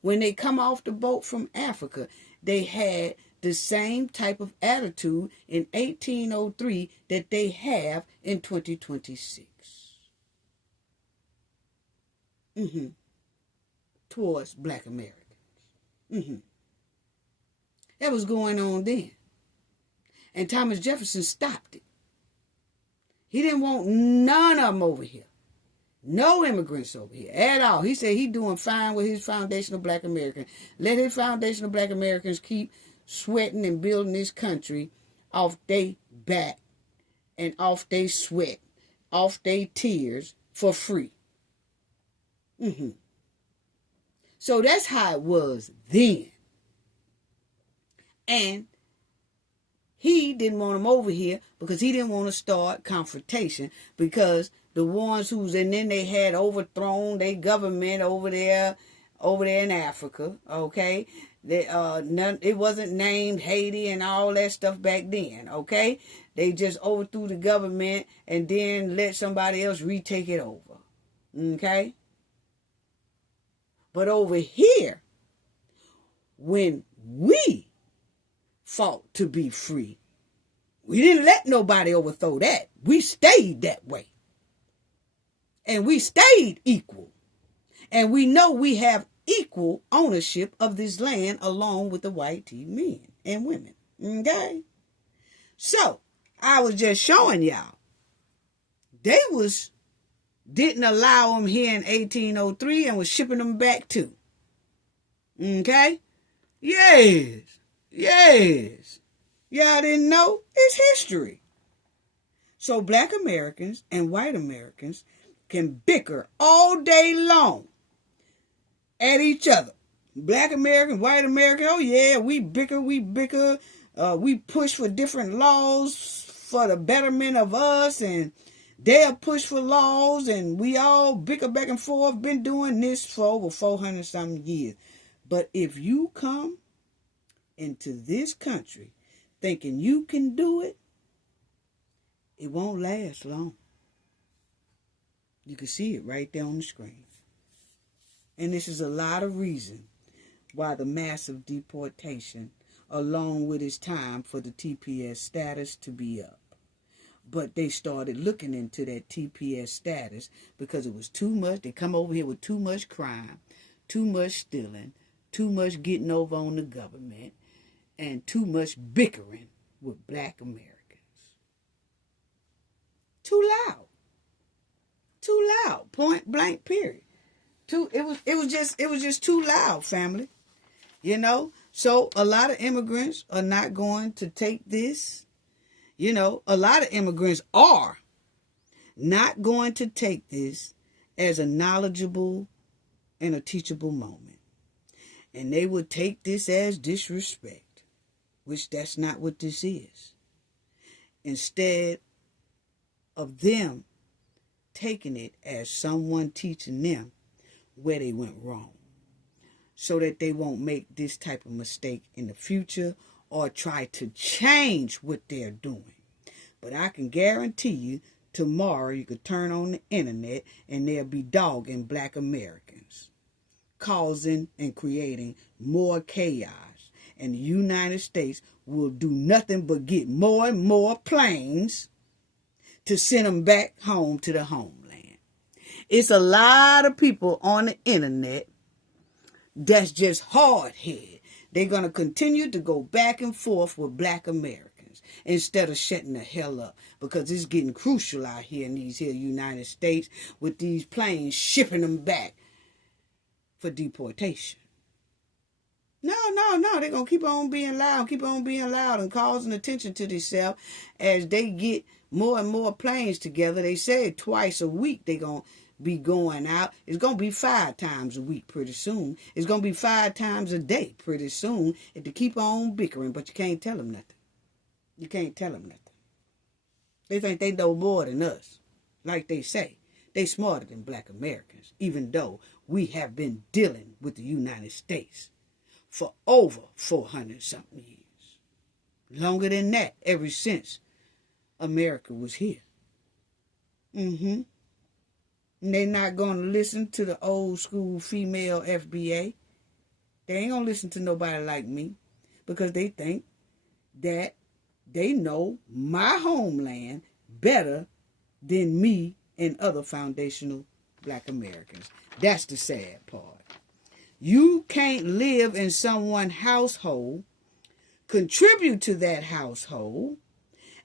When they come off the boat from Africa, they had the same type of attitude in 1803 that they have in 2026. Towards Black Americans. That was going on then. And Thomas Jefferson stopped it. He didn't want none of them over here. No immigrants over here at all. He said he doing fine with his foundational Black Americans. Let his foundational Black Americans keep sweating and building this country off their back and off their sweat, off their tears for free. So that's how it was then. And he didn't want them over here because he didn't want to start confrontation, because the ones and then they had overthrown their government over there in Africa, okay? It wasn't named Haiti and all that stuff back then, okay? They just overthrew the government and then let somebody else retake it over, okay? But over here, when we fought to be free, we didn't let nobody overthrow that. We stayed that way. And we stayed equal. And we know we have equal ownership of this land along with the white men and women. Okay? So, I was just showing y'all. They didn't allow them here in 1803 and was shipping them back too. Okay? Yes. Y'all didn't know? It's history. So Black Americans and white Americans can bicker all day long at each other. Black American, white American, oh yeah, we bicker. We push for different laws for the betterment of us, and they'll push for laws, and we all bicker back and forth. Been doing this for over 400 something years. But if you come into this country thinking you can do it, it won't last long. You can see it right there on the screen. And this is a lot of reason why the massive deportation, along with its time for the TPS status to be up. But they started looking into that TPS status because it was too much. They come over here with too much crime, too much stealing, too much getting over on the government, and too much bickering with Black Americans. Too loud. Point blank, period. It was just too loud, family. You know? So a lot of immigrants are not going to take this. You know, a lot of immigrants are not going to take this as a knowledgeable and a teachable moment. And they would take this as disrespect, which that's not what this is. Instead of them taking it as someone teaching them where they went wrong, so that they won't make this type of mistake in the future or try to change what they're doing. But I can guarantee you, tomorrow you could turn on the internet and they'll be dogging Black Americans, causing and creating more chaos. And the United States will do nothing but get more and more planes to send them back home to the homeland. It's a lot of people on the internet that's just hard-headed. They're going to continue to go back and forth with Black Americans instead of shutting the hell up, because it's getting crucial out here in these here United States with these planes shipping them back for deportation. No. They're going to keep on being loud and causing attention to themselves as they get more and more planes together. They say twice a week they're going to be going out. It's going to be 5 times a week pretty soon. It's going to be 5 times a day pretty soon if they keep on bickering, but you can't tell them nothing. You can't tell them nothing. They think they know more than us. Like they say, they smarter than black Americans, even though we have been dealing with the United States for over 400-something years. Longer than that, ever since America was here. And they're not going to listen to the old school female FBA. They ain't going to listen to nobody like me because they think that they know my homeland better than me and other foundational black Americans. That's the sad part. You can't live in someone's household, contribute to that household,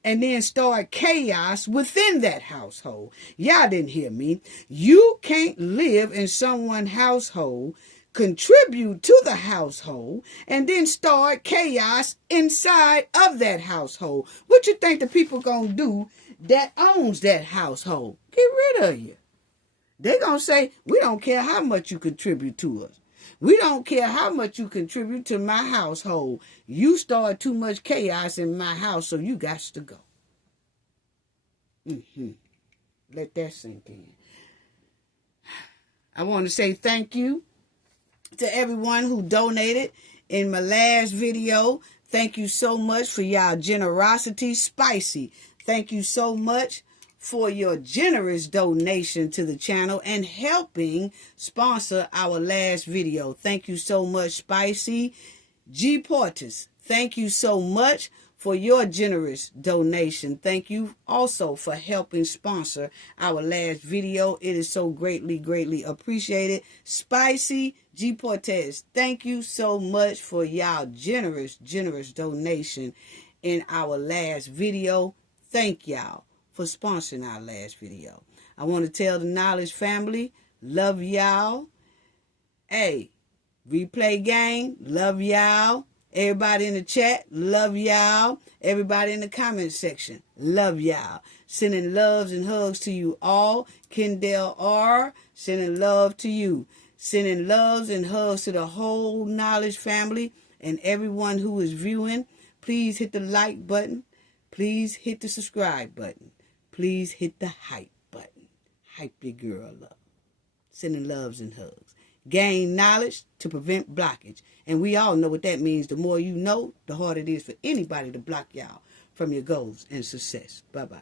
and then start chaos within that household. Y'all didn't hear me. You can't live in someone's household, contribute to the household, and then start chaos inside of that household. What you think the people gonna do that owns that household? Get rid of you. They gonna say, we don't care how much you contribute to us. We don't care how much you contribute to my household. You start too much chaos in my house, so you got to go. Let that sink in. I want to say thank you to everyone who donated in my last video. Thank you so much for y'all generosity. Spicy, thank you so much for your generous donation to the channel and helping sponsor our last video. Thank you so much, Spicy. G. Portis, thank you so much for your generous donation. Thank you also for helping sponsor our last video. It is so greatly, greatly appreciated. Spicy G. Portis, thank you so much for y'all generous donation in our last video. Thank y'all for sponsoring our last video. I want to tell the Knowledge family, love y'all. Hey, Replay Gang, love y'all. Everybody in the chat, love y'all. Everybody in the comment section, love y'all. Sending loves and hugs to you all. Kendall R, sending love to you. Sending loves and hugs to the whole Knowledge family and everyone who is viewing. Please hit the like button. Please hit the subscribe button. Please hit the hype button. Hype your girl up. Sending loves and hugs. Gain knowledge to prevent blockage. And we all know what that means. The more you know, the harder it is for anybody to block y'all from your goals and success. Bye-bye.